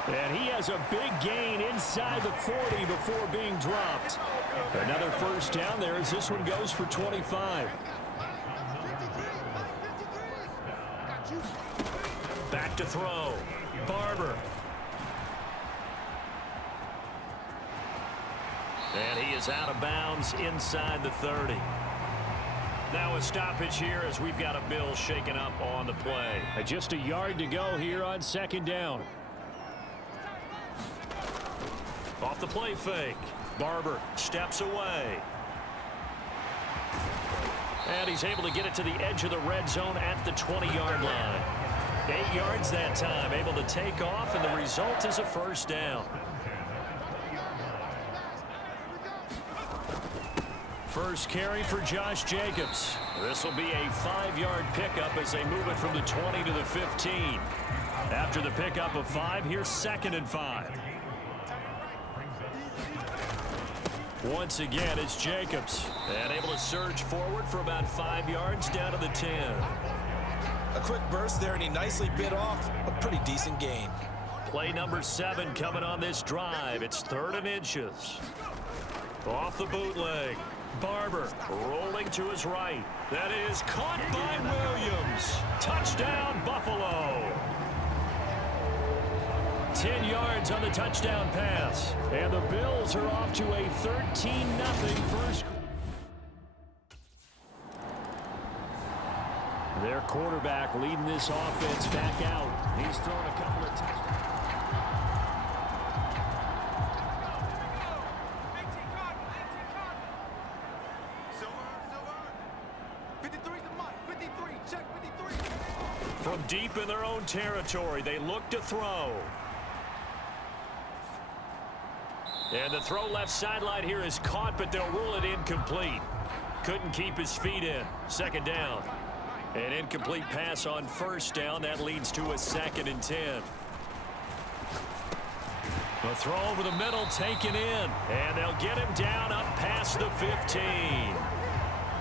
And he has a big gain inside the 40 before being dropped. Another 1st down there as this one goes for 25. Back to throw. Barber. And he is out of bounds inside the 30. Now a stoppage here as we've got a Bill shaken up on the play. Just a yard to go here on 2nd down. Off the play fake. Barber steps away. And he's able to get it to the edge of the red zone at the 20-yard line. 8 yards that time, able to take off, and the result is a first down. First carry for Josh Jacobs. This will be a 5-yard pickup as they move it from the 20 to the 15. After the pickup of 5, here's 2nd and 5. Once again, it's Jacobs. And able to surge forward for about 5 yards down to the 10. A quick burst there, and he nicely bit off a pretty decent gain. Play number 7 coming on this drive. It's 3rd and inches. Off the bootleg. Barber rolling to his right. That is caught by Williams. Touchdown, Buffalo. 10 yards on the touchdown pass. And the Bills are off to a 13-0 first. Their quarterback leading this offense back out. He's thrown a couple of touchdowns. From deep in their own territory, they look to throw. And the throw left sideline here is caught, but they'll rule it incomplete. Couldn't keep his feet in. 2nd down. An incomplete pass on 1st down. That leads to a 2nd and 10. The throw over the middle taken in. And they'll get him down up past the 15.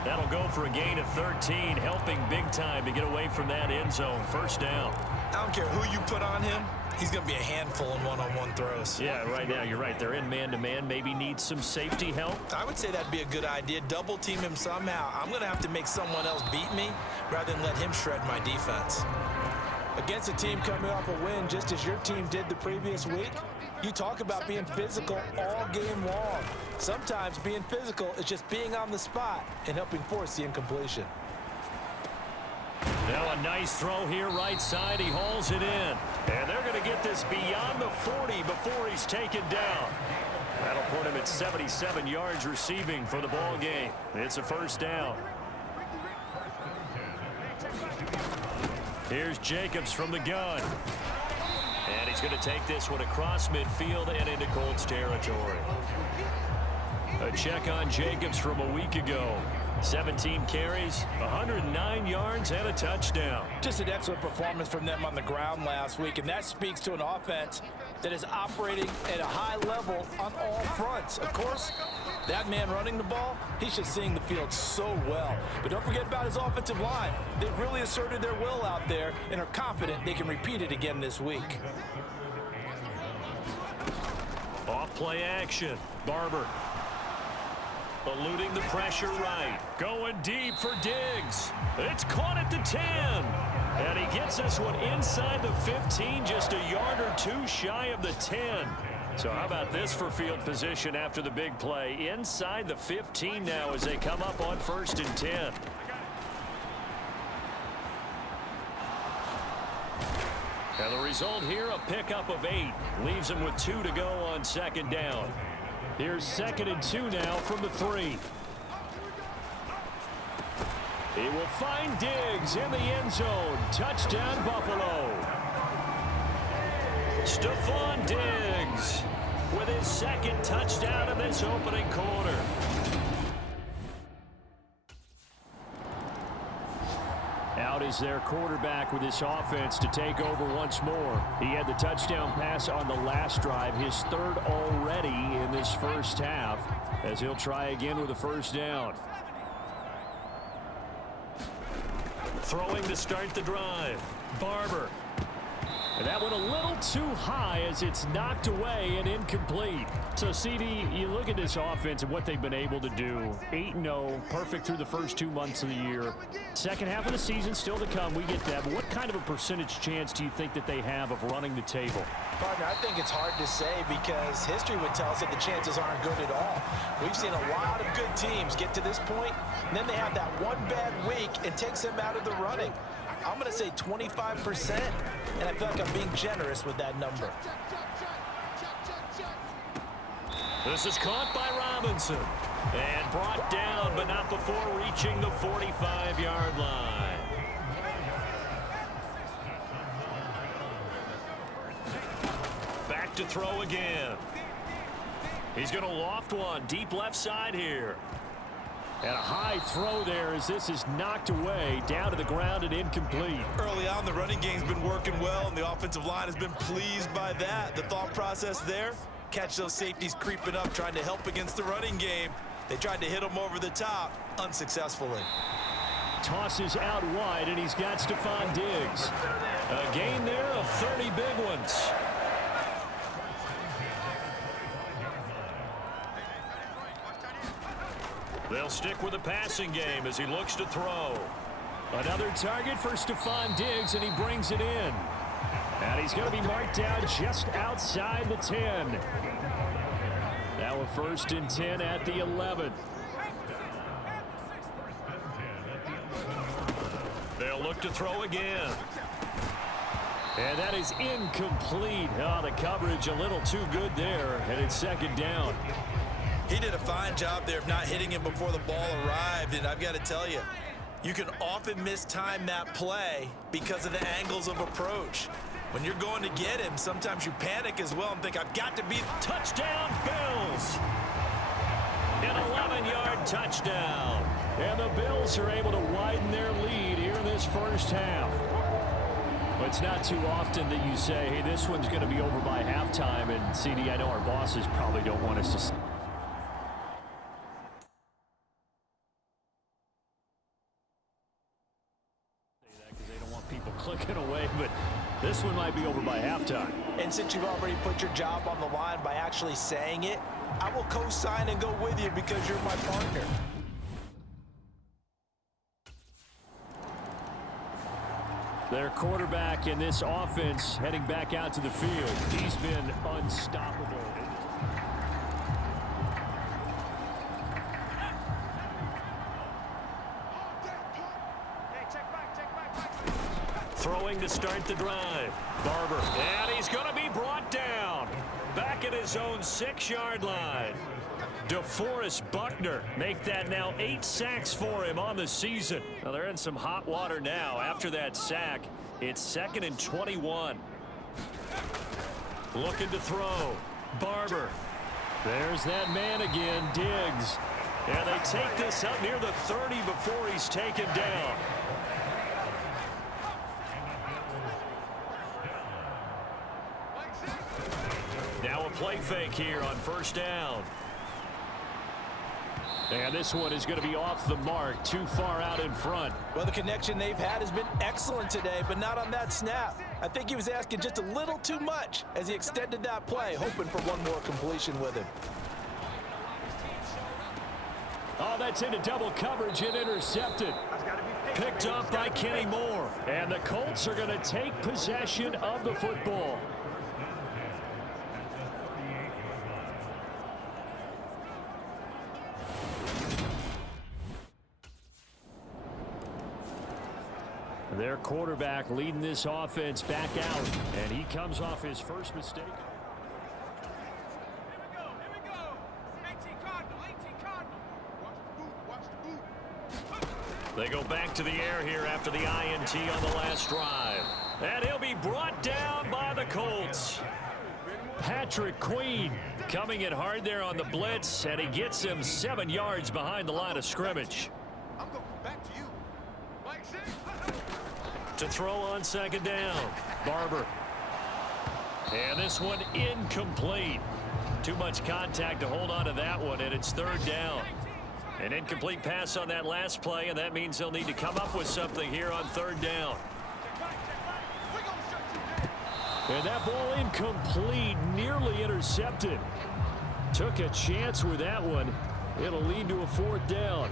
That'll go for a gain of 13, helping big time to get away from that end zone. 1st down. I don't care who you put on him. He's going to be a handful in one-on-one throws. Yeah, right now, you're right. They're in man-to-man. Maybe needs some safety help. I would say that'd be a good idea. Double team him somehow. I'm going to have to make someone else beat me rather than let him shred my defense. Against a team coming off a win just as your team did the previous week, you talk about being physical all game long. Sometimes being physical is just being on the spot and helping force the incompletion. Now a nice throw here right side. He hauls it in. And they're going to get this beyond the 40 before he's taken down. That'll put him at 77 yards receiving for the ball game. It's a 1st down. Here's Jacobs from the gun. And he's going to take this one across midfield and into Colts territory. A check on Jacobs from a week ago. 17 carries, 109 yards, and a touchdown. Just an excellent performance from them on the ground last week, and that speaks to an offense that is operating at a high level on all fronts. Of course, that man running the ball, he's just seeing the field so well. But don't forget about his offensive line. They've really asserted their will out there and are confident they can repeat it again this week. Off play action. Barber eluding the pressure right. Going deep for Diggs. It's caught at the 10. And he gets this one inside the 15, just a yard or two shy of the 10. So how about this for field position after the big play? Inside the 15 now as they come up on 1st and 10. And the result here, a pickup of 8. Leaves him with 2 to go on 2nd down. Here's 2nd and 2 now from the 3. He will find Diggs in the end zone. Touchdown, Buffalo. Stephon Diggs with his 2nd touchdown in this opening quarter. Out is their quarterback with this offense to take over once more. He had the touchdown pass on the last drive, his 3rd already in this 1st half, as he'll try again with a 1st down. Throwing to start the drive. Barber. And that went a little too high as it's knocked away and incomplete. So, CD, you look at this offense and what they've been able to do. 8-0, perfect through the first 2 months of the year. 2nd half of the season still to come. We get that. But what kind of a percentage chance do you think that they have of running the table? Partner, I think it's hard to say because history would tell us that the chances aren't good at all. We've seen a lot of good teams get to this point, and then they have that one bad week and takes them out of the running. I'm going to say 25%, and I feel like I'm being generous with that number. This is caught by Robinson and brought down, but not before reaching the 45-yard line. Back to throw again. He's going to loft one deep left side here. And a high throw there as this is knocked away down to the ground and incomplete. Early on, the running game's been working well, and the offensive line has been pleased by that. The thought process there, catch those safeties creeping up, trying to help against the running game. They tried to hit him over the top, unsuccessfully. Tosses out wide, and he's got Stephon Diggs. A gain there of 30 big ones. They'll stick with the passing game as he looks to throw. Another target for Stephon Diggs, and he brings it in. And he's going to be marked down just outside the 10. Now a 1st and 10 at the 11. They'll look to throw again. And that is incomplete. Oh, the coverage a little too good there, and it's 2nd down. He did a fine job there of not hitting him before the ball arrived, and I've got to tell you, you can often mistime that play because of the angles of approach. When you're going to get him, sometimes you panic as well and think, I've got to be... Touchdown, Bills! An 11-yard touchdown. And the Bills are able to widen their lead here in this first half. But it's not too often that you say, hey, this one's going to be over by halftime. And, CD, I know our bosses probably don't want us to... people clicking away, but this one might be over by halftime. And since you've already put your job on the line by actually saying it, I will co-sign and go with you because you're my partner. Their quarterback in this offense heading back out to the field. He's been unstoppable. Throwing to start the drive. Barber. And he's going to be brought down. Back at his own 6-yard line. DeForest Buckner make that now 8 sacks for him on the season. Now they're in some hot water now after that sack. It's 2nd and 21. Looking to throw. Barber. There's that man again, Diggs. And they take this up near the 30 before he's taken down. Now a play fake here on 1st down. And this one is going to be off the mark, too far out in front. Well, the connection they've had has been excellent today, but not on that snap. I think he was asking just a little too much as he extended that play, hoping for one more completion with him. Oh, that's into double coverage and intercepted. Picked up by Kenny Moore. And the Colts are going to take possession of the football. Their quarterback leading this offense back out, and he comes off his first mistake. Here we go. 18 Cardinal, 18 Cardinal. Watch the boot. They go back to the air here after the INT on the last drive. And he'll be brought down by the Colts. Patrick Queen coming in hard there on the blitz, and he gets him 7 yards behind the line of scrimmage. I'm going back to you. Mike 6. To throw on 2nd down. Barber. And this one incomplete. Too much contact to hold on to that one, and it's 3rd down. An incomplete pass on that last play, and that means they'll need to come up with something here on 3rd down. And that ball incomplete, nearly intercepted. Took a chance with that one. It'll lead to a 4th down.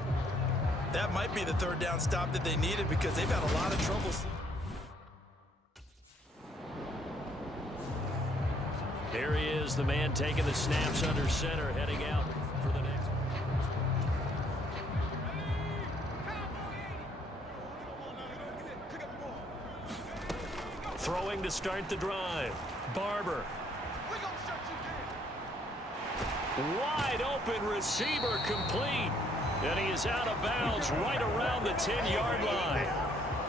That might be the 3rd down stop that they needed because they've had a lot of trouble. Here he is, the man taking the snaps under center, heading out for the next. Throwing to start the drive. Barber. Wide open receiver complete. And he is out of bounds right around the 10-yard line.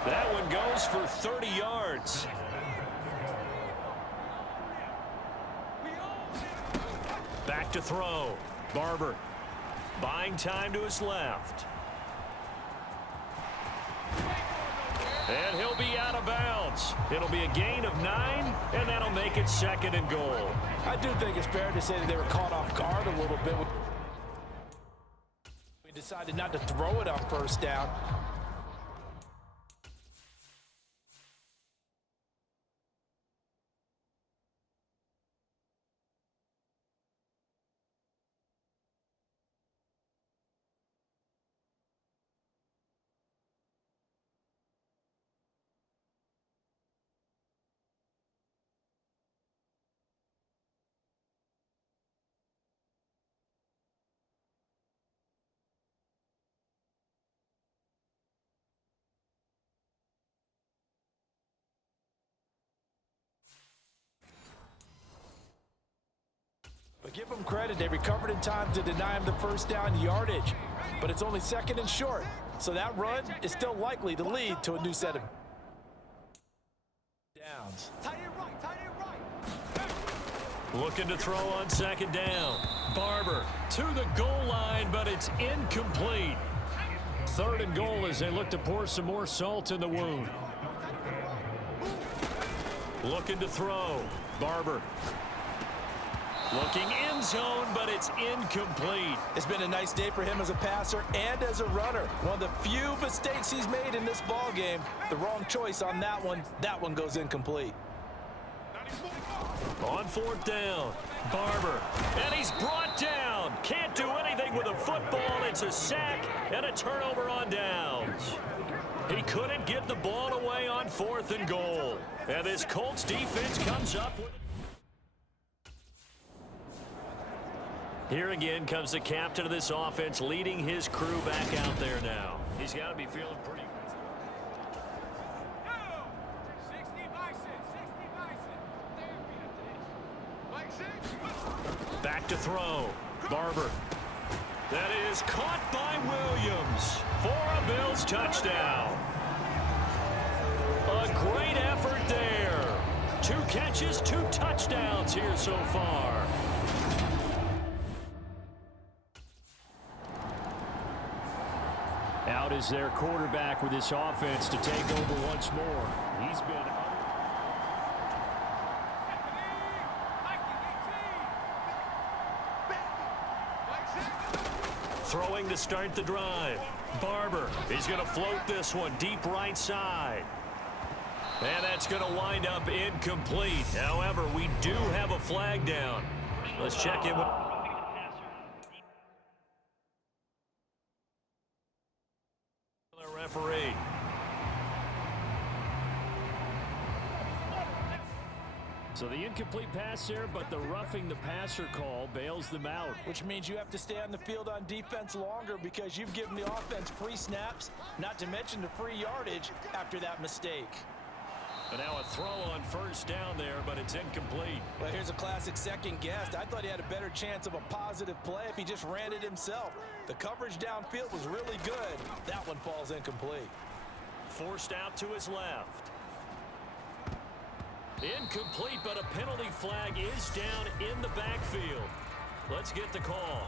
That one goes for 30 yards. Back to throw. Barber buying time to his left. And he'll be out of bounds. It'll be a gain of 9, and that'll make it 2nd and goal. I do think it's fair to say that they were caught off guard a little bit. We decided not to throw it on first down. But give them credit, they recovered in time to deny him the first down yardage. But it's only 2nd and short, so that run is still likely to lead to a new set of downs. Looking to throw on 2nd down. Barber to the goal line, but it's incomplete. 3rd and goal as they look to pour some more salt in the wound. Looking to throw. Barber. Looking end zone, but it's incomplete. It's been a nice day for him as a passer and as a runner. One of the few mistakes he's made in this ball game. The wrong choice on that one. That one goes incomplete. On 4th down, Barber, and he's brought down. Can't do anything with a football. It's a sack and a turnover on downs. He couldn't get the ball away on 4th and goal. And this Colts defense comes up with... Here again comes the captain of this offense, leading his crew back out there now. He's got to be feeling pretty good. Back to throw. Barber. That is caught by Williams for a Bills touchdown. A great effort there. 2 catches, 2 touchdowns here so far. Out is their quarterback with this offense to take over once more. He's been... Throwing to start the drive. Barber. He's going to float this one deep right side. And that's going to wind up incomplete. However, we do have a flag down. Let's check in with... referee. So the incomplete pass there, but the roughing the passer call bails them out. Which means you have to stay on the field on defense longer because you've given the offense free snaps, not to mention the free yardage after that mistake. And now a throw on 1st down there, but it's incomplete. Well, here's a classic second guess. I thought he had a better chance of a positive play if he just ran it himself. The coverage downfield was really good. That one falls incomplete. Forced out to his left. Incomplete, but a penalty flag is down in the backfield. Let's get the call.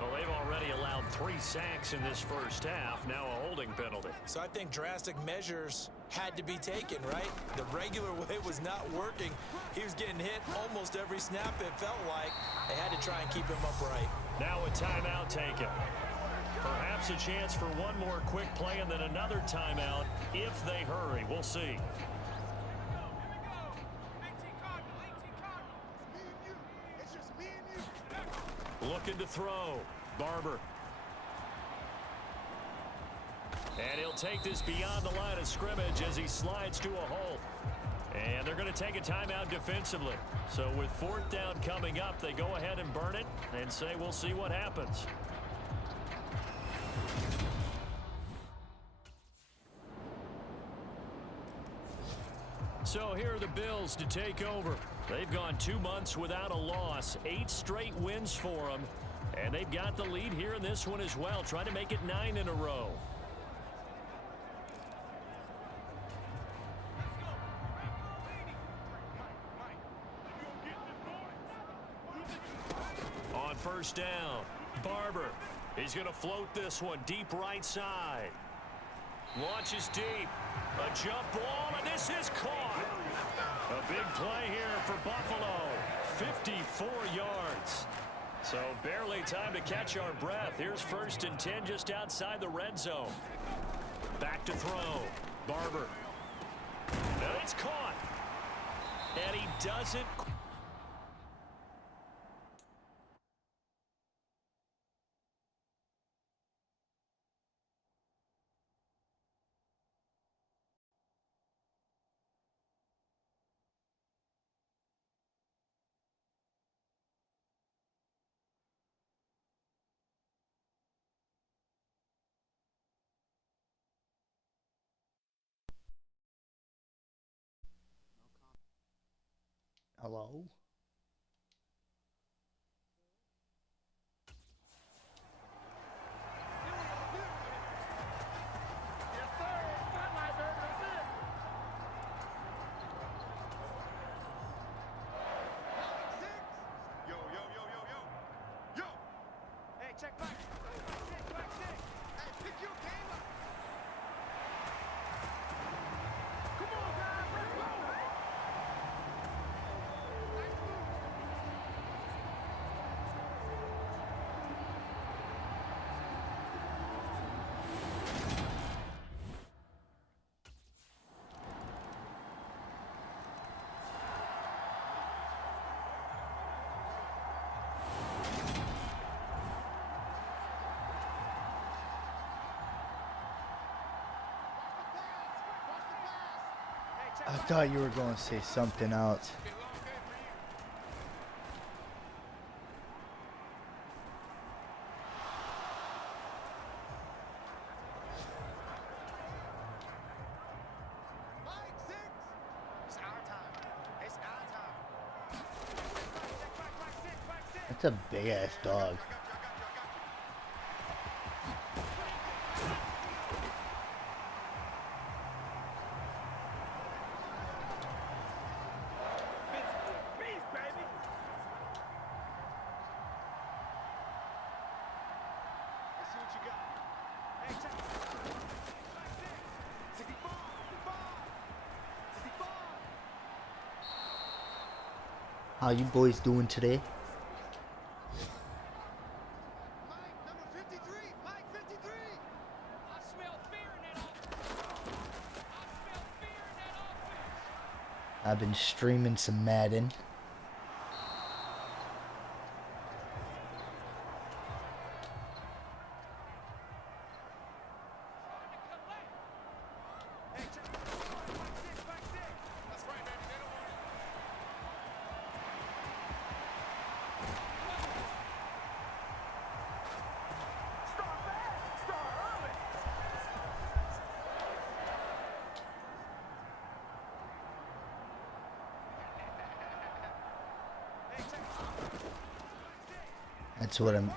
Well, they've already allowed 3 sacks in this first half. Now a holding penalty. So I think drastic measures had to be taken, right? The regular way was not working. He was getting hit almost every snap, it felt like. They had to try and keep him upright. Now a timeout taken. Perhaps a chance for one more quick play and then another timeout if they hurry. We'll see. Looking to throw. Barber. And he'll take this beyond the line of scrimmage as he slides to a hole. And they're going to take a timeout defensively. So with 4th down coming up, they go ahead and burn it and say we'll see what happens. So here are the Bills to take over. They've gone 2 months without a loss, 8 straight wins for them, and they've got the lead here in this one as well, trying to make it 9 in a row. On first down, Barber. He's going to float this one deep right side. Launches deep. A jump ball, and this is caught. A big play here for Buffalo. 54 yards. So barely time to catch our breath. Here's 1st and 10 just outside the red zone. Back to throw. Barber. And it's caught. And he doesn't. Hello? Yes, sir. Spotlight, baby. That's it. Yo, yo, yo, yo, yo. Yo. Hey, check back. Back six. Hey, pick your game up. Come on, guys. Let's go. Nice move. I thought you were going to say something else. That's a big ass dog. How you boys doing today? I've been streaming some Madden. That's what I'm...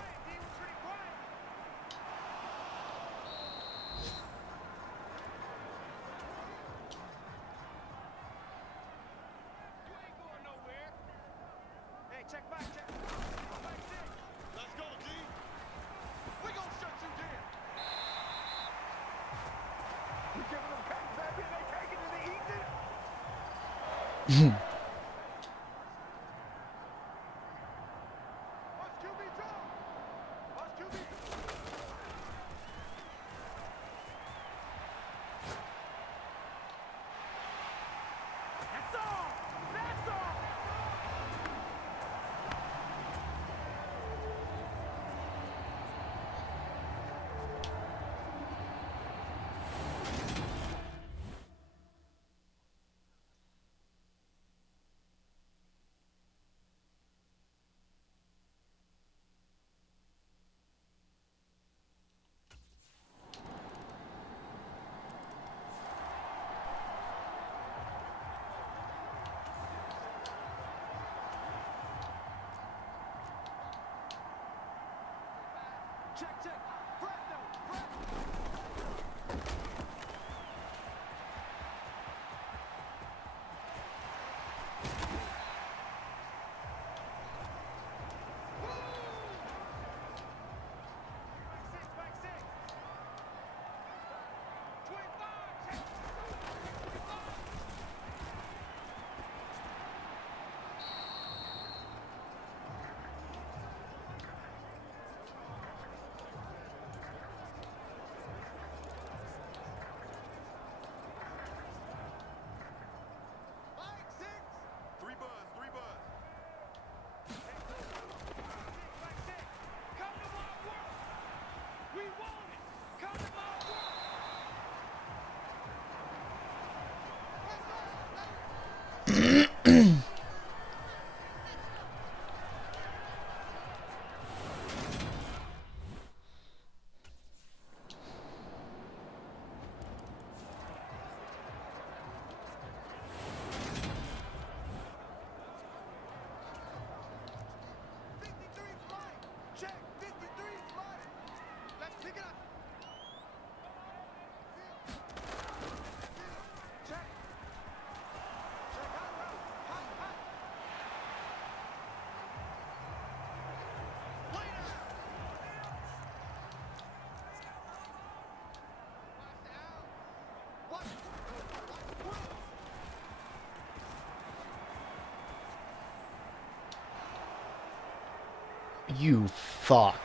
You fuck.